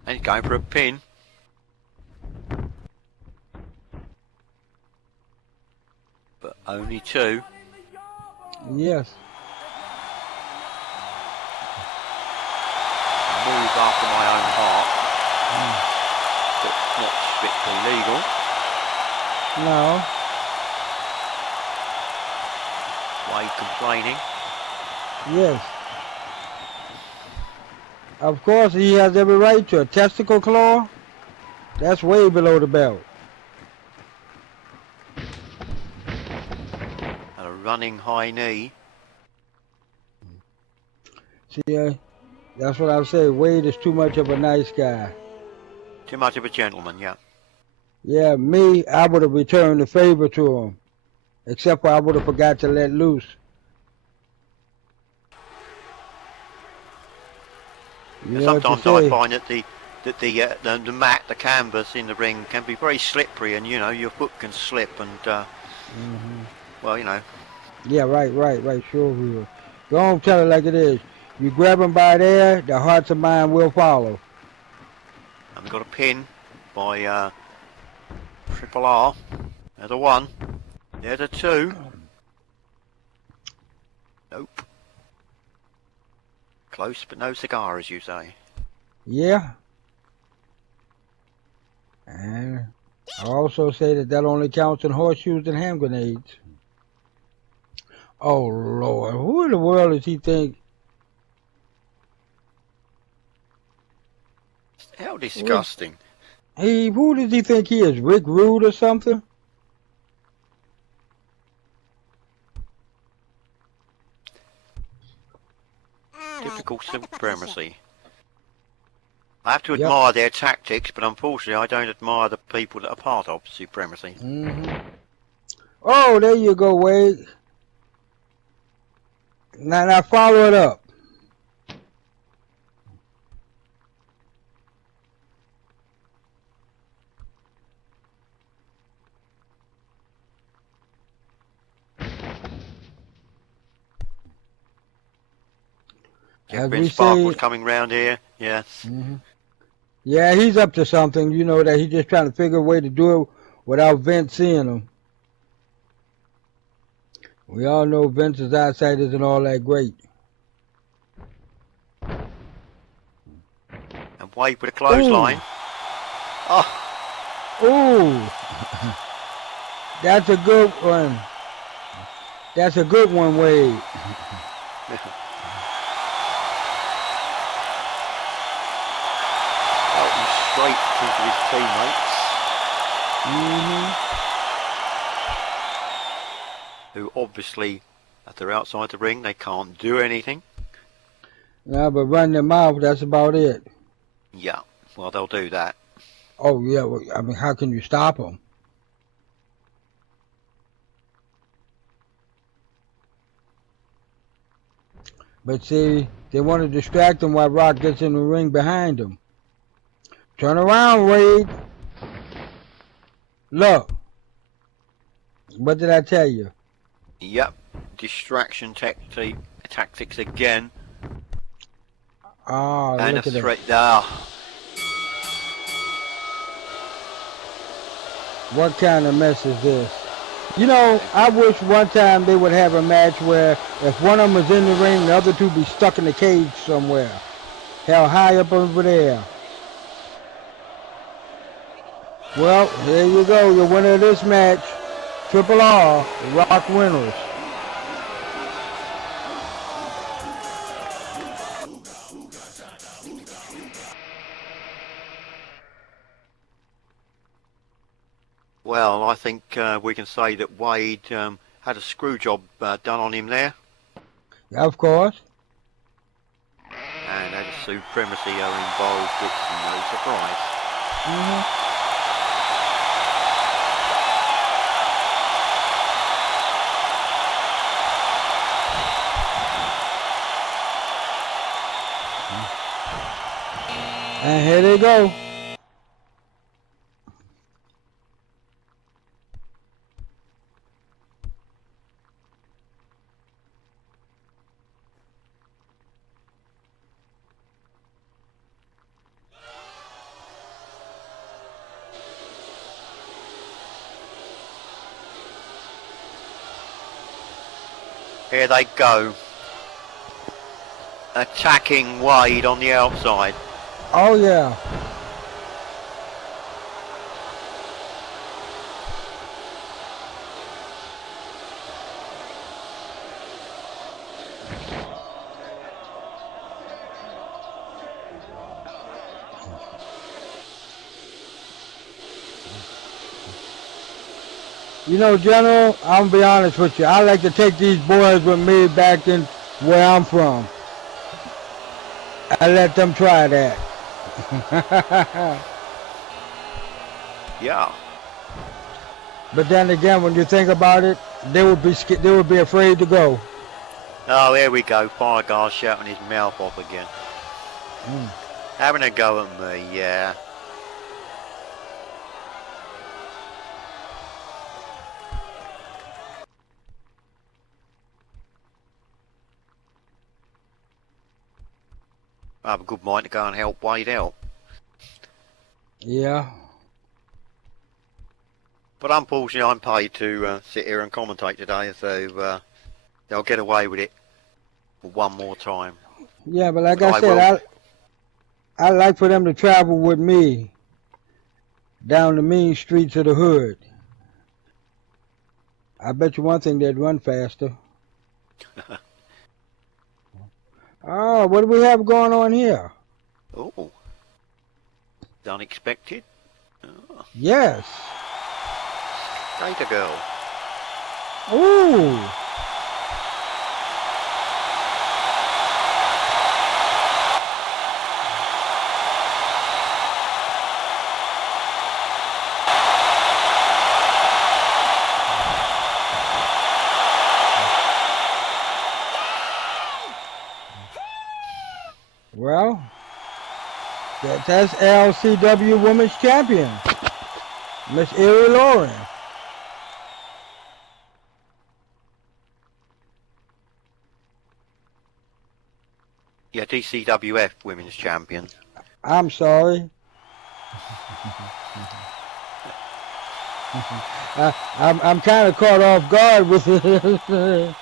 he's going for a pin. But only two. Yes. Move after my own heart. But not strictly legal. No. Wade complaining. Yes. Of course, he has every right to a testicle claw. That's way below the belt. And a running high knee. See, that's what I say. Wade is too much of a nice guy. Too much of a gentleman, yeah. Yeah, me, I would have returned the favor to him. Except for I would have forgot to let loose. You know Sometimes I find that the mat, the canvas in the ring can be very slippery, and you know your foot can slip, and well, you know. Yeah, right. Sure we will. Don't tell it like it is. You grab him by there, the hearts of mine will follow. And we got a pin by Triple R. There's a one. There's a two. Nope. Close, but no cigar, as you say. Yeah. And I also say that only counts in horseshoes and hand grenades. Oh, Lord. Who in the world does he think? How disgusting. Who does he think he is? Rick Rude or something? Typical supremacy. I have to Yep. admire their tactics, but unfortunately I don't admire the people that are part of supremacy. Oh, there you go, Wade. Now follow it up. As Ben we Sparkle's say, coming round here, yeah. yeah, he's up to something. You know that he's just trying to figure a way to do it without Vince seeing him. We all know Vince's eyesight isn't all that great. And Wade with a clothesline. Oh, Ooh, that's a good one. That's a good one, Wade. out and straight into his teammates, who obviously, if they're outside the ring, they can't do anything. Yeah, but run their mouth, that's about it. Yeah, well, they'll do that. Oh, yeah, well, I mean, how can you stop them? But see, they want to distract him while Rock gets in the ring behind him. Turn around, Wade. Look. What did I tell you? Yep, distraction tactics again. Oh, And a look at threat. that. What kind of mess is this? You know, I wish one time they would have a match where if one of them was in the ring, the other two be stuck in the cage somewhere. Hell, high up over there. Well, there you go. Your winner of this match, Triple R, Rock winners. Well, I think we can say that Wade had a screw job done on him there. Of course. And as supremacy are involved, it's no surprise. And here they go. Here they go. Attacking Wade on the outside. Oh, yeah. You know, General, I'm gonna be honest with you. I like to take these boys with me back in where I'm from. I let them try that. Yeah. But then again, when you think about it, they would be afraid to go. Oh, here we go. Fire guard shouting his mouth off again. Having a go at me, yeah. I have a good mind to go and help Wade out. Yeah. But unfortunately, I'm paid to sit here and commentate today, so they'll get away with it one more time. Yeah, but like But I said, I like for them to travel with me down the mean streets of the hood. I bet you one thing, they'd run faster. Oh, what do we have going on here? Oh, unexpected. Yes. Gator girl. Ooh. Well, that's LCW Women's Champion, Miss Erie Lauren. Yeah, DCWF Women's Champion. I'm sorry. I'm kind of caught off guard with it.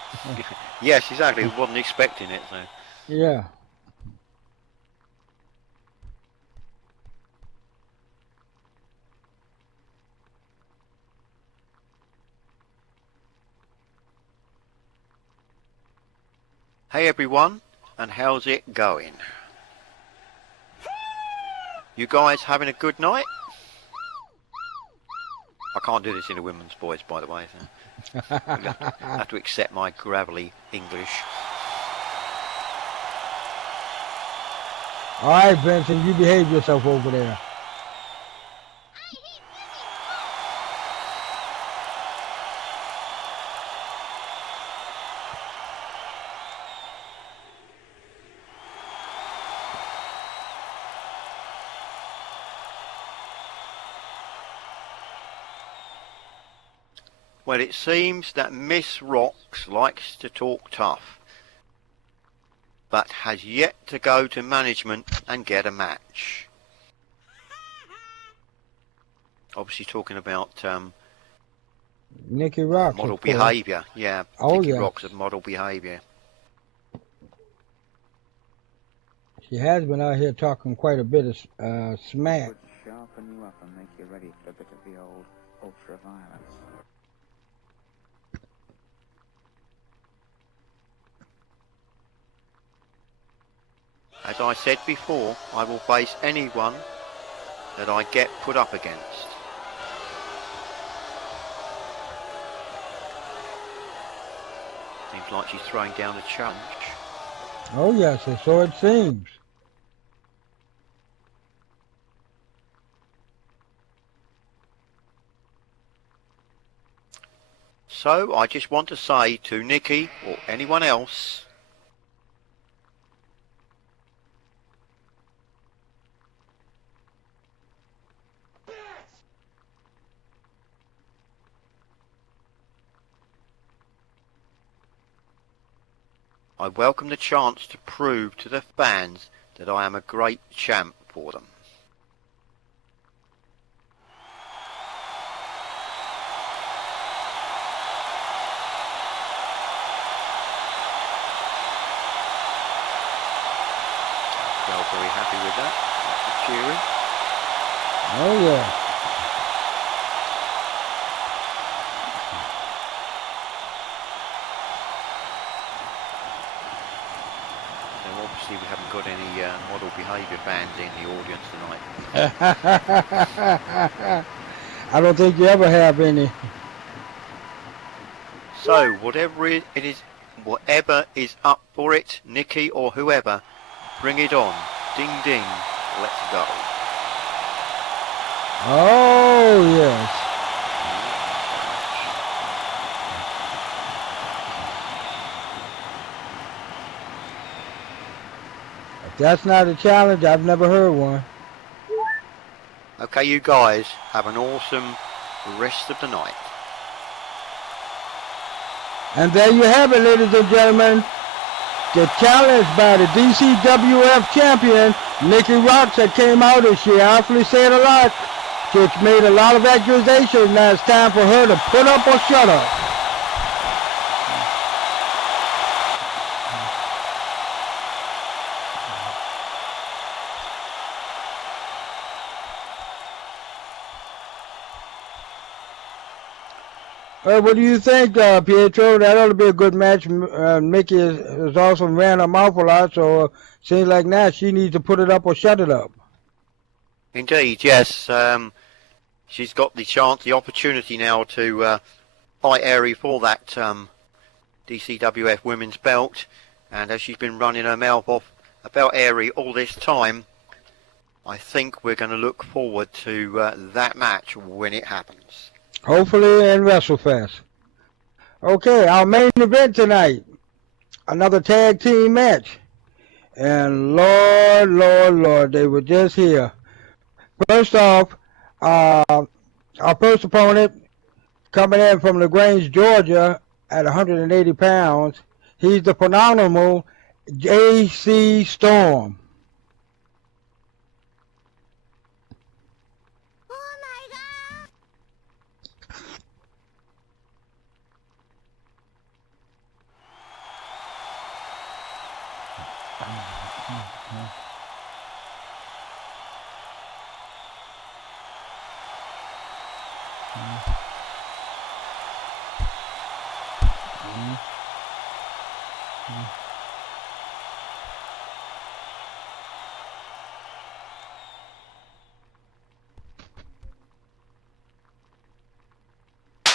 Yes, exactly. Wasn't expecting it, so. Yeah. Hey everyone, and how's it going? You guys having a good night? I can't do this in a woman's voice, by the way, so you have to accept my gravelly English. All right, Vincent, you behave yourself over there. Well, it seems that Miss Rocks likes to talk tough, but has yet to go to management and get a match. Obviously talking about Nikki Rocks. model behaviour. Yeah, Oh, Nikki yeah. Rocks of model behaviour. She has been out here talking quite a bit of smack. Would sharpen you up and make you ready for a bit of the old ultra-violence. As I said before, I will face anyone that I get put up against. Seems like she's throwing down a challenge. Oh, yes, and so it seems. So I just want to say to Nikki or anyone else, I welcome the chance to prove to the fans that I am a great champ for them. Well, very happy with that. Lots of cheering. Oh, yeah. So obviously we haven't got any model behaviour fans in the audience tonight. I don't think you ever have any. So whatever whatever is up for it, Nikki or whoever, bring it on. Ding ding, let's go. Oh, yes. If that's not a challenge, I've never heard one. Okay, you guys have an awesome rest of the night. And there you have it, ladies and gentlemen. The challenge by the DCWF champion, Nikki Rocks, that came out and she actually said a lot. She made a lot of accusations. Now it's time for her to put up or shut up. What do you think, Pietro? That ought to be a good match. Mickey is also ran her mouth a lot, so seems like now she needs to put it up or shut it up. Indeed, yes. she's got the chance, the opportunity now to fight Aerie for that DCWF women's belt. And as she's been running her mouth off about Aerie all this time, I think we're going to look forward to that match when it happens. Hopefully in WrestleFest. Okay, our main event tonight. Another tag team match. And Lord, they were just here. First off, our first opponent coming in from LaGrange, Georgia at 180 pounds. He's the phenomenal J.C. Storm.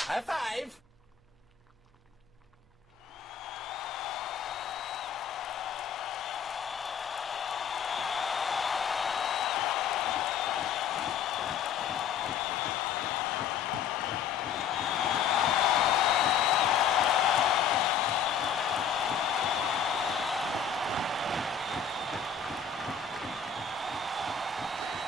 High five.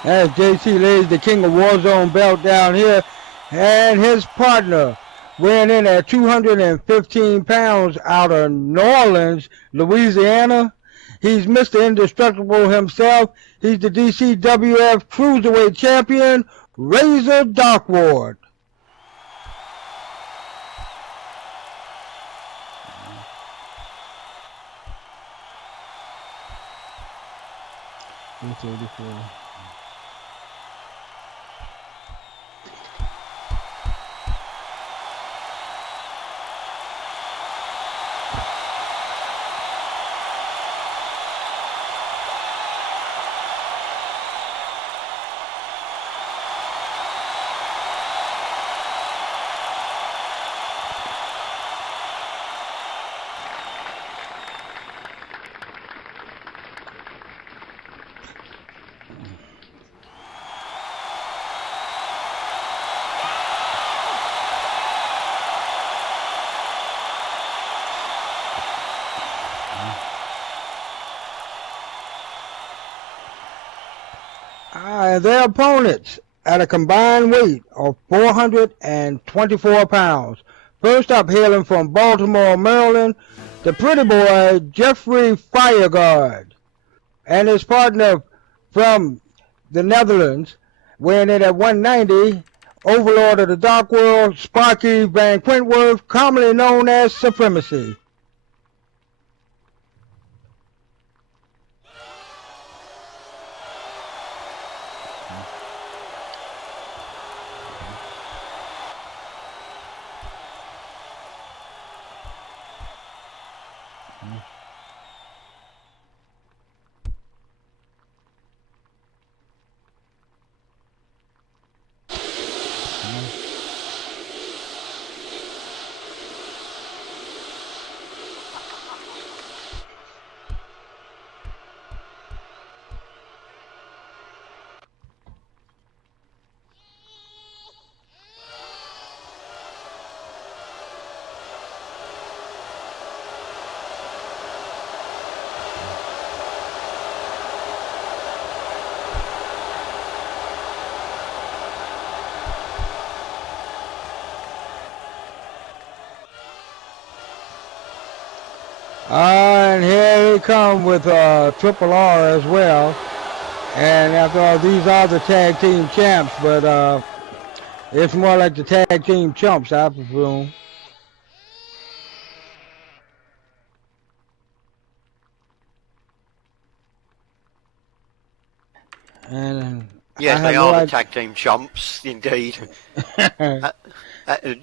As JC lays the King of Warzone belt down here, and his partner weighing in at 215 pounds out of New Orleans, Louisiana. He's Mr. Indestructible himself. He's the DCWF Cruiserweight Champion, Razor Darkward. Their opponents at a combined weight of 424 pounds. First up, hailing from Baltimore, Maryland, the pretty boy Jeffrey Fireguard, and his partner from the Netherlands, weighing in at 190, Overlord of the Dark World, Sparky Van Quintworth, commonly known as Supremacy. And here he comes with Triple R as well. And after all, these are the tag team champs, but it's more like the tag team chumps, I presume. And yes, they are the tag team chumps, indeed.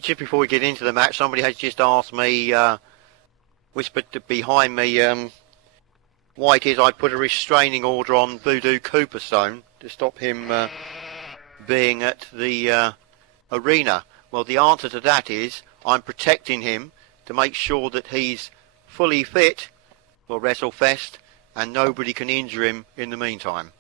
Just before we get into the match, somebody has just asked me, whispered behind me, why did I put a restraining order on Voodoo Cooperstone to stop him being at the arena? Well, the answer to that is I'm protecting him to make sure that he's fully fit for WrestleFest and nobody can injure him in the meantime.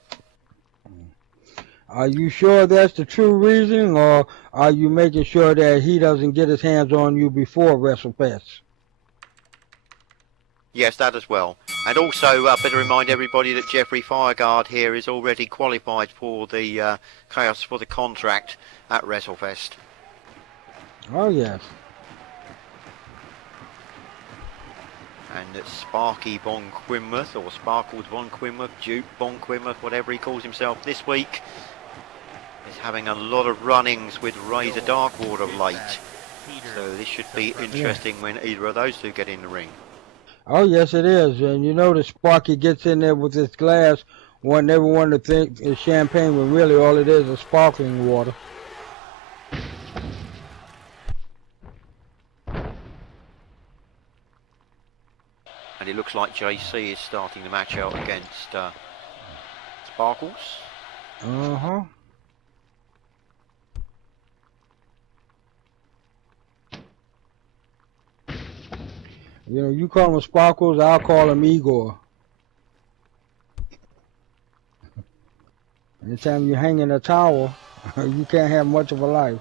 Are you sure that's the true reason, or are you making sure that he doesn't get his hands on you before WrestleFest? Yes, that as well. And also, better remind everybody that Jeffrey Fireguard here is already qualified for the Chaos for the contract at WrestleFest. Oh, yes. And that Sparky Von Quinworth, or Sparkles Von Quinworth, Duke Von Quinworth, whatever he calls himself this week, is having a lot of run-ins with Razor Darkwater of late. So this should be interesting when either of those two get in the ring. Oh, yes, it is. And you know that Sparky gets in there with his glass, wanting everyone to think it's champagne, when really all it is sparkling water. And it looks like JC is starting the match out against Sparkles. Uh-huh. You know, you call him Sparkles, I'll call him Igor. Anytime you hang in a towel, you can't have much of a life.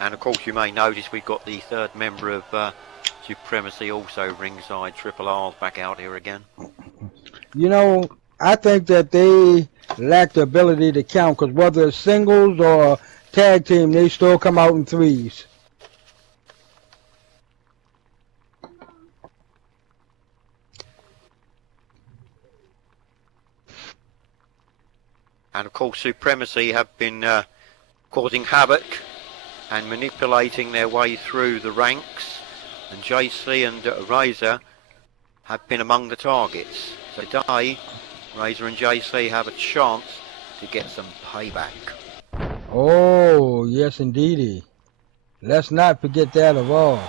And of course you may notice we've got the third member of Supremacy also ringside. Triple R's back out here again. You know, I think that they lack the ability to count, because whether it's singles or tag team, they still come out in threes. And of course Supremacy have been causing havoc and manipulating their way through the ranks, and JC and Razor have been among the targets. So today Razor and JC have a chance to get some payback. Oh, yes indeedy. Let's not forget that of all.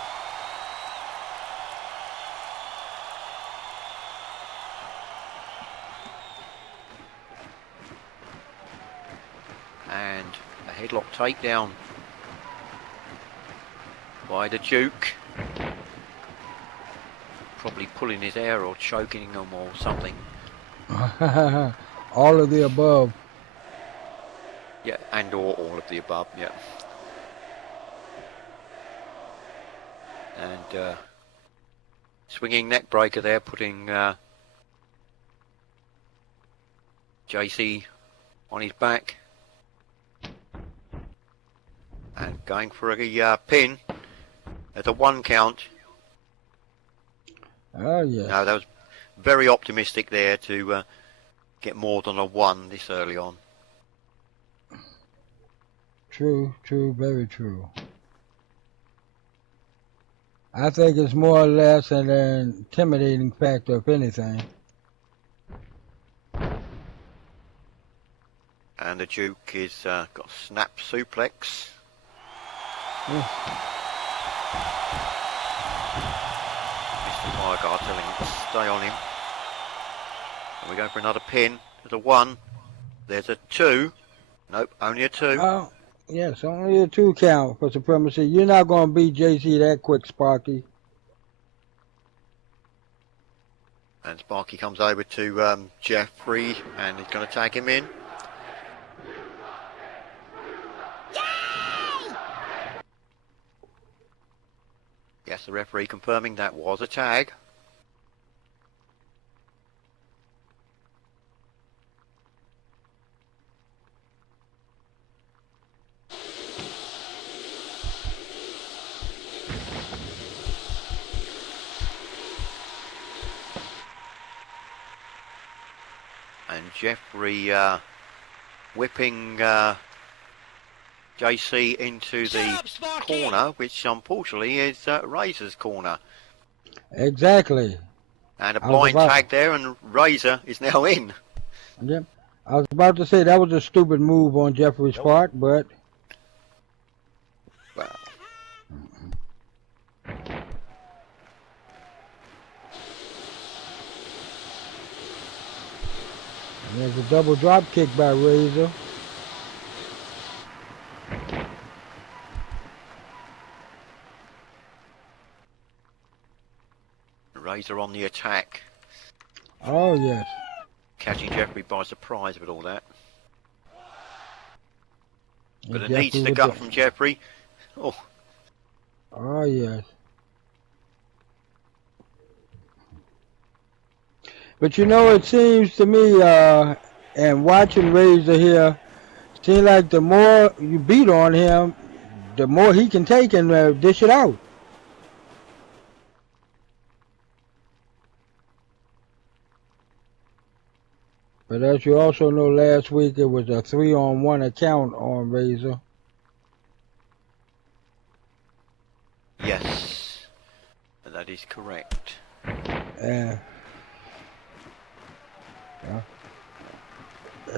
And a headlock takedown by the Duke. Probably pulling his hair or choking him or something. All of the above. Yeah, and or all of the above, yeah. And swinging neck breaker there, putting JC on his back. And going for a pin at a 1 count. Oh, yeah. No, that was very optimistic there to get more than a 1 this early on. True, very true. I think it's more or less an intimidating factor, if anything. And the Duke is got a snap suplex. Yeah. Mr. Fireguard telling him to stay on him. And we go for another pin. There's a 1. There's a 2. Nope, only a 2. Oh, yes, only a 2 count for Supremacy. You're not going to beat JC that quick, Sparky. And Sparky comes over to Jeffrey and he's going to tag him in. Yes, the referee confirming that was a tag. And Jeffrey whipping JC into the corner, which unfortunately is Razor's corner. Exactly. And a blind tag there, and Razor is now in. Yep. I was about to say that was a stupid move on Jeffrey's part, but... Well. There's a double drop kick by Razor. Razor on the attack. Oh, yes. Catching Jeffrey by surprise with all that. But And it needs Jeffrey the with gut from Jeffrey. Oh, Oh, yes. But you know, it seems to me, and watching Razor here, seems like the more you beat on him, the more he can take and dish it out. But as you also know, last week it was a 3-on-1 account on Razor. yes. That is correct. And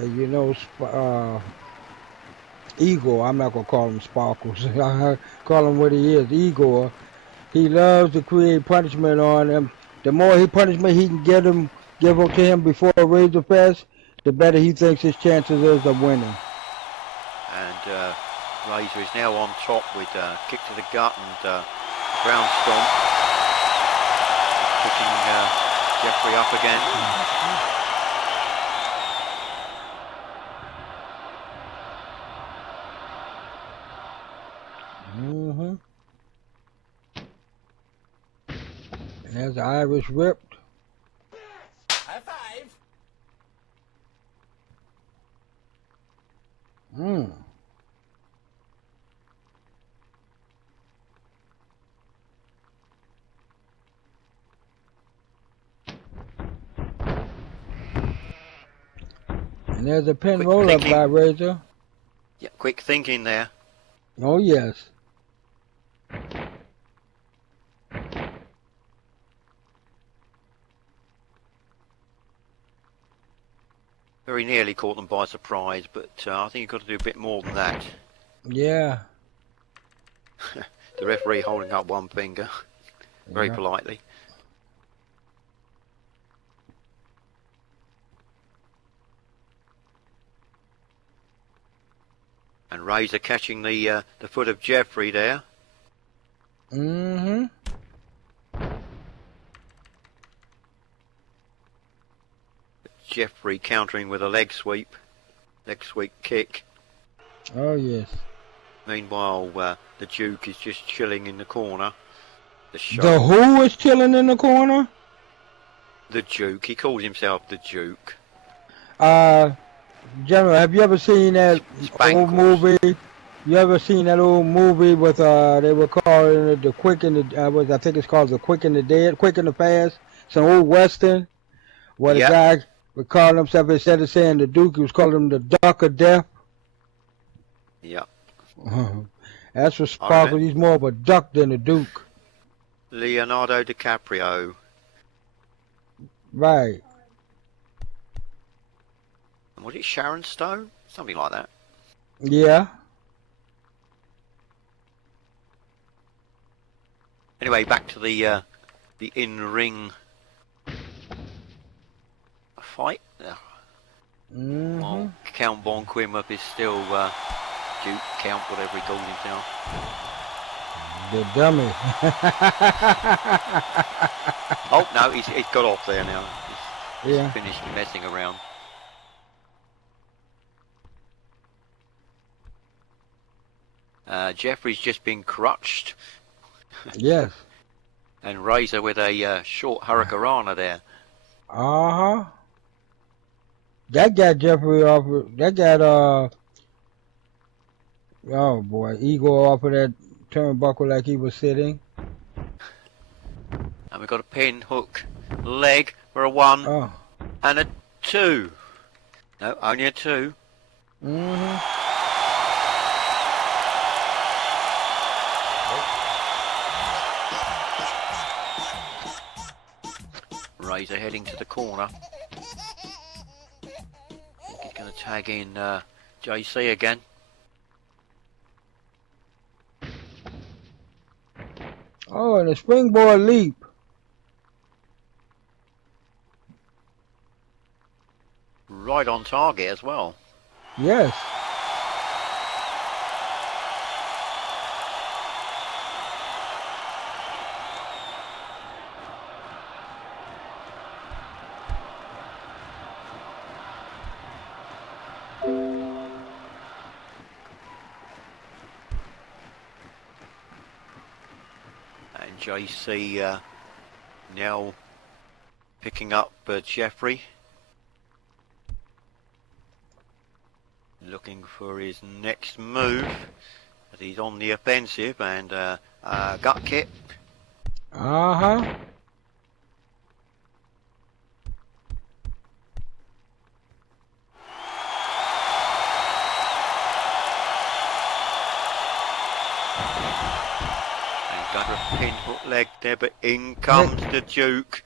you know, Igor, I'm not going to call him Sparkles. I call him what he is, Igor. He loves to create punishment on him. The more punishment he can give to him before Razor Fest, the better he thinks his chances is of winning. And Razor is now on top with kick to the gut and ground stomp. Picking Jeffrey up again. Mm-hmm. And there's the Irish ripped. High five. Mm. And there's a pin Quick roll-up thinking. by Razor. Yeah, quick thinking there. Oh, yes. Very nearly caught them by surprise, but I think you've got to do a bit more than that. Yeah. The referee holding up one finger, very Yeah. politely. And Razor catching the foot of Jeffrey there. Mm-hmm. Jeffrey countering with a leg sweep kick. Oh, yes. Meanwhile, the Duke is just chilling in the corner. The who is chilling in the corner? The Duke. He calls himself the Duke. General, have you ever seen that old movie? You ever seen that old movie with they were calling it the Quick and the I think it's called the Quick and the Dead, Quick and the Fast. It's an old western where the guy would call himself, instead of saying the Duke, he was calling him the Duck of Death. Yep. That's for Sparkle. He's more of a duck than a Duke. Leonardo DiCaprio. Right. Was it Sharon Stone? Something like that. Yeah. Anyway, back to the in-ring fight. Mm-hmm. Well, Count Von Quinworth is still Duke, Count, whatever he calls himself. The dummy. Oh no, he's got off there now. He's Yeah. finished messing around. Jeffrey's just been crutched. Yes. And Razor with a short hurricanrana there. Uh-huh. That got Jeffrey off. That got oh boy, Igor off of that turnbuckle like he was sitting. And we've got a pin, hook, leg for a 1 Oh. and a 2. No, only a 2. Mm-hmm. Razor heading to the corner. He's going to tag in JC again. Oh, and a springboard leap. Right on target as well. Yes. JC now picking up Jeffrey. Looking for his next move. As he's on the offensive and gut kick. Uh-huh. Going for a pinhook leg there, but in comes the Duke.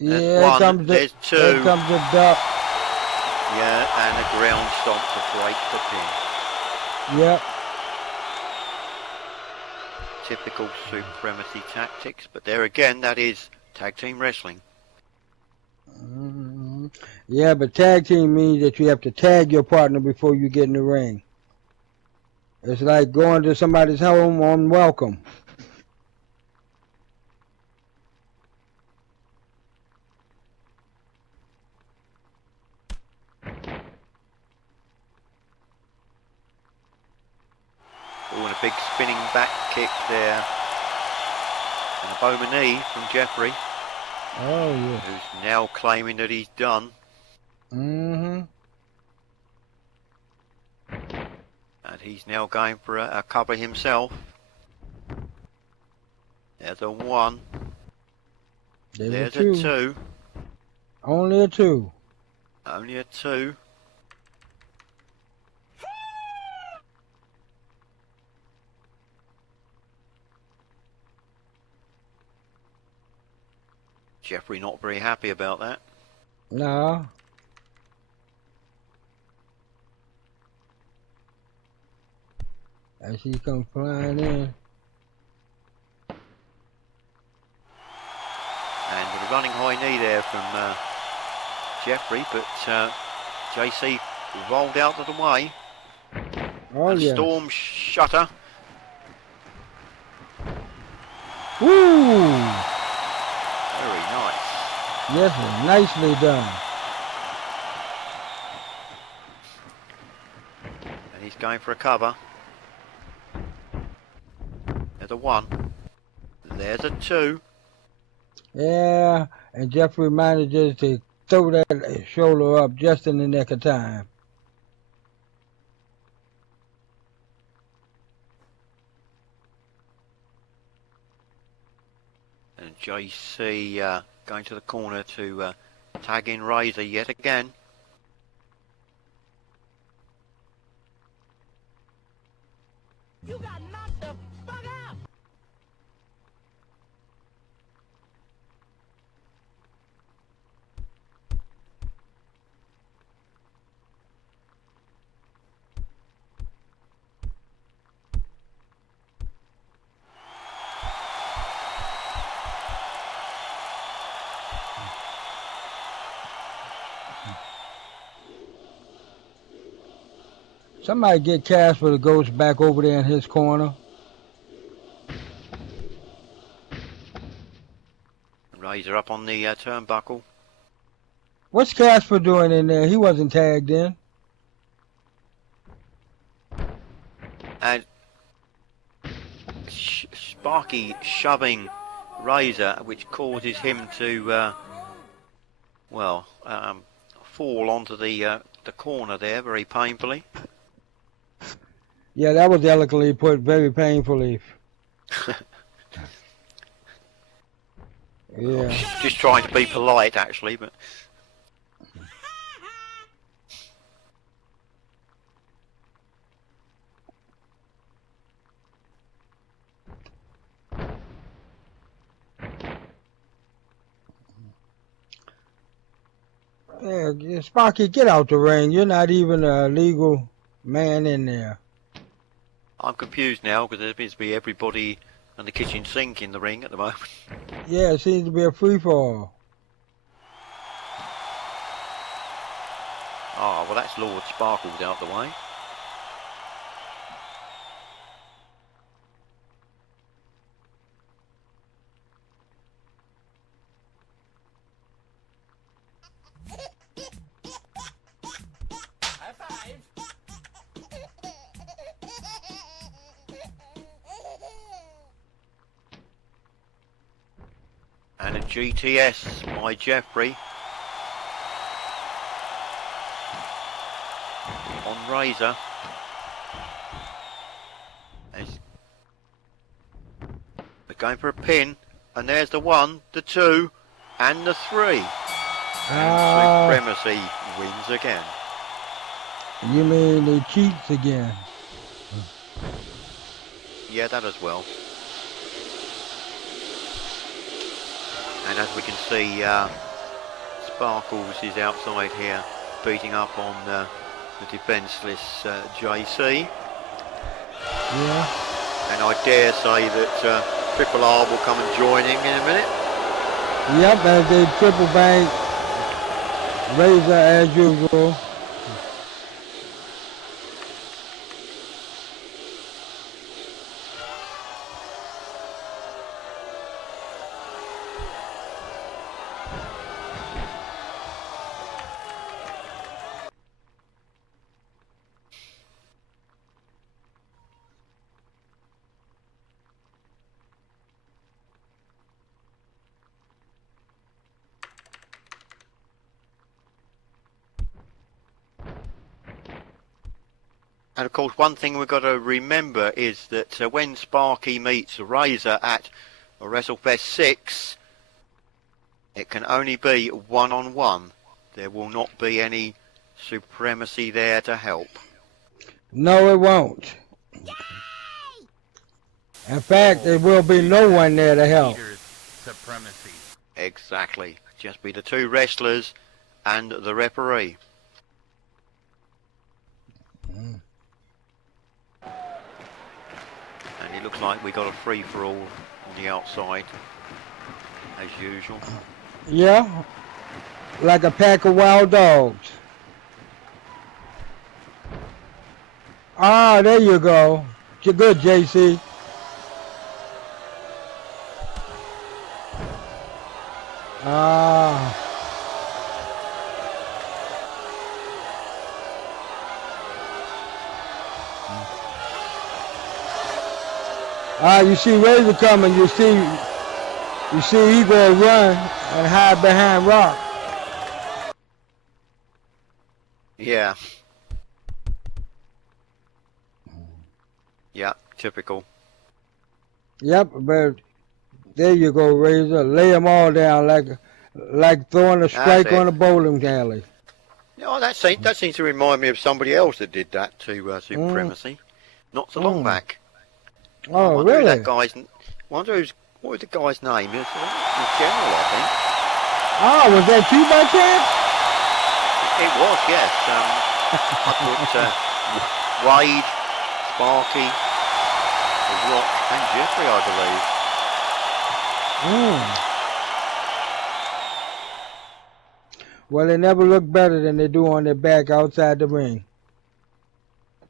There's Yeah, one, there's two. Here comes the duck. Yeah, and a ground stomp to break the pin. Yep. Typical supremacy tactics, but there again, that is tag team wrestling. Yeah, but tag team means that you have to tag your partner before you get in the ring. It's like going to somebody's home on welcome. Oh, and a big spinning back kick there. And a Bowman knee from Jeffrey. Oh, yeah. Who's now claiming that he's done. Mm-hmm. And he's now going for a cover himself. There's a one. There's a two. Only a two. Only a two. Jeffrey not very happy about that. No. As he comes flying in. And with a running high knee there from Jeffrey, but JC rolled out of the way. Oh, and yeah. Storm Shutter. Woo! Very nice. Yes, sir. Nicely done. And he's going for a cover. There's a one. There's a two. Yeah, and Jeffrey manages to throw that shoulder up just in the nick of time. And JC going to the corner to tag in Razor yet again. You got knocked the fuck out! Somebody get Casper the Ghost back over there in his corner. Razor up on the turnbuckle. What's Casper doing in there? He wasn't tagged in. And Sparky shoving Razor, which causes him to, fall onto the corner there very painfully. Yeah, that was eloquently put, very painfully. Yeah. Just trying to be polite, actually, but. Yeah, Sparky, get out the ring. You're not even a legal man in there. I'm confused now because there appears to be everybody and the kitchen sink in the ring at the moment. Yeah, it seems to be a free-for-all. Ah, well, that's Lord Sparkles out the way. High five! And a GTS by Jeffrey on Razor. They're going for a pin, and there's the 1, the 2, and the 3. And Supremacy wins again. You mean he cheats again? Yeah, that as well. And as we can see, Sparkles is outside here, beating up on the defenceless JC. Yeah. And I dare say that Triple R will come and join him in a minute. Yep, as they triple bank Razor as usual. And of course, one thing we've got to remember is that when Sparky meets Razor at WrestleFest 6, it can only be one-on-one. There will not be any Supremacy there to help. No, it won't. In fact, there will be no one there to help. Supremacy. Exactly. Just be the 2 wrestlers and the referee. And it looks like we got a free-for-all on the outside, as usual. Yeah, like a pack of wild dogs. Ah, there you go. You're good, JC. Ah. Ah, you see Razor coming. You see he gonna run and hide behind Rock. Yeah. Yeah, typical. Yep, but there you go, Razor. Lay them all down like throwing a strike on a bowling alley. No, that seems to remind me of somebody else that did that to Supremacy, not so long back. Oh, wonder really? What was the guy's name? It was General, I think. Oh, was that you by chance? It was, yes. I put Wade, Sparky, The Rock, and Jeffrey, I believe. Well, they never look better than they do on their back outside the ring.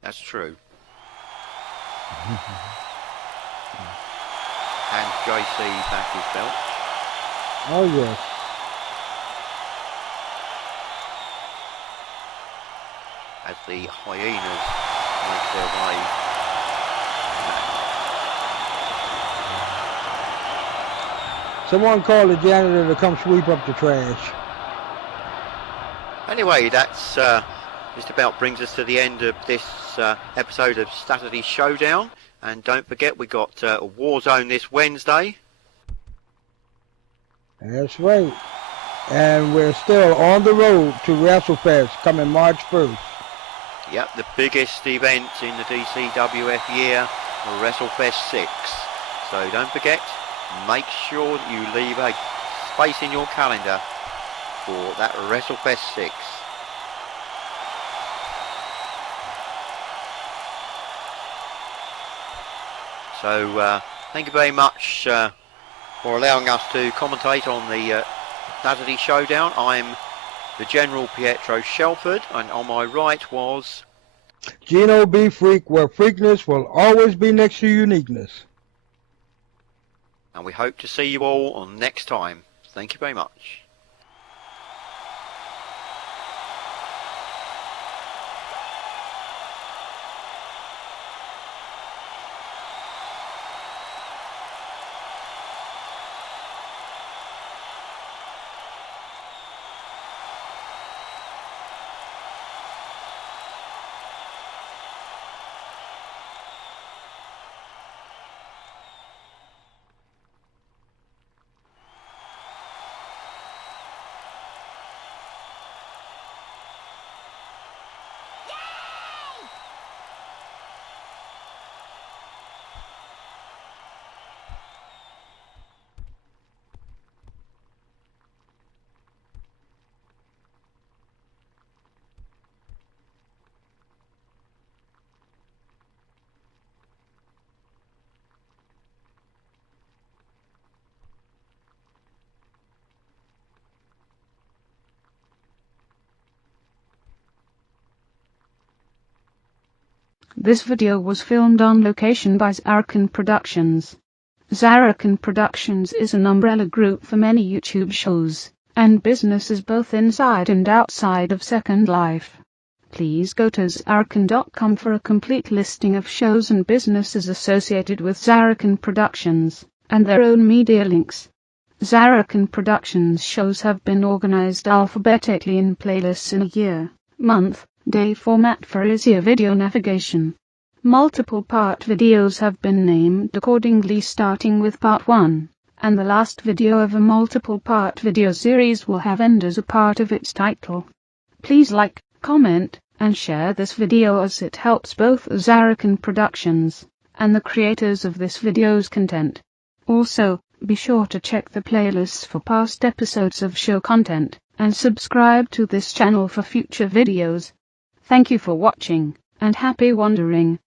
That's true. And JC back his belt. Oh, yes. As the hyenas make their way. Someone call the janitor to come sweep up the trash. Anyway, that's just about brings us to the end of this episode of Saturday Showdown. And don't forget, we got Warzone this Wednesday. That's right. And we're still on the road to WrestleFest coming March 1st. Yep, the biggest event in the DCWF year, WrestleFest 6. So don't forget, make sure that you leave a space in your calendar for that WrestleFest 6. So thank you very much for allowing us to commentate on the Saturday Showdown. I'm the General Pietro Shelford, and on my right was Gino B. Freak, where freakness will always be next to uniqueness. And we hope to see you all on next time. Thank you very much. This video was filmed on location by Zarrakan Productions. Zarrakan Productions is an umbrella group for many YouTube shows and businesses both inside and outside of Second Life. Please go to Zarrakan.com for a complete listing of shows and businesses associated with Zarrakan Productions, and their own media links. Zarrakan Productions shows have been organized alphabetically in playlists in a year, month, day format for easier video navigation. Multiple part videos have been named accordingly, starting with part 1, and the last video of a multiple part video series will have end as a part of its title. Please like, comment, and share this video as it helps both Zarrakan Productions and the creators of this video's content. Also, be sure to check the playlists for past episodes of show content, and subscribe to this channel for future videos. Thank you for watching, and happy wandering.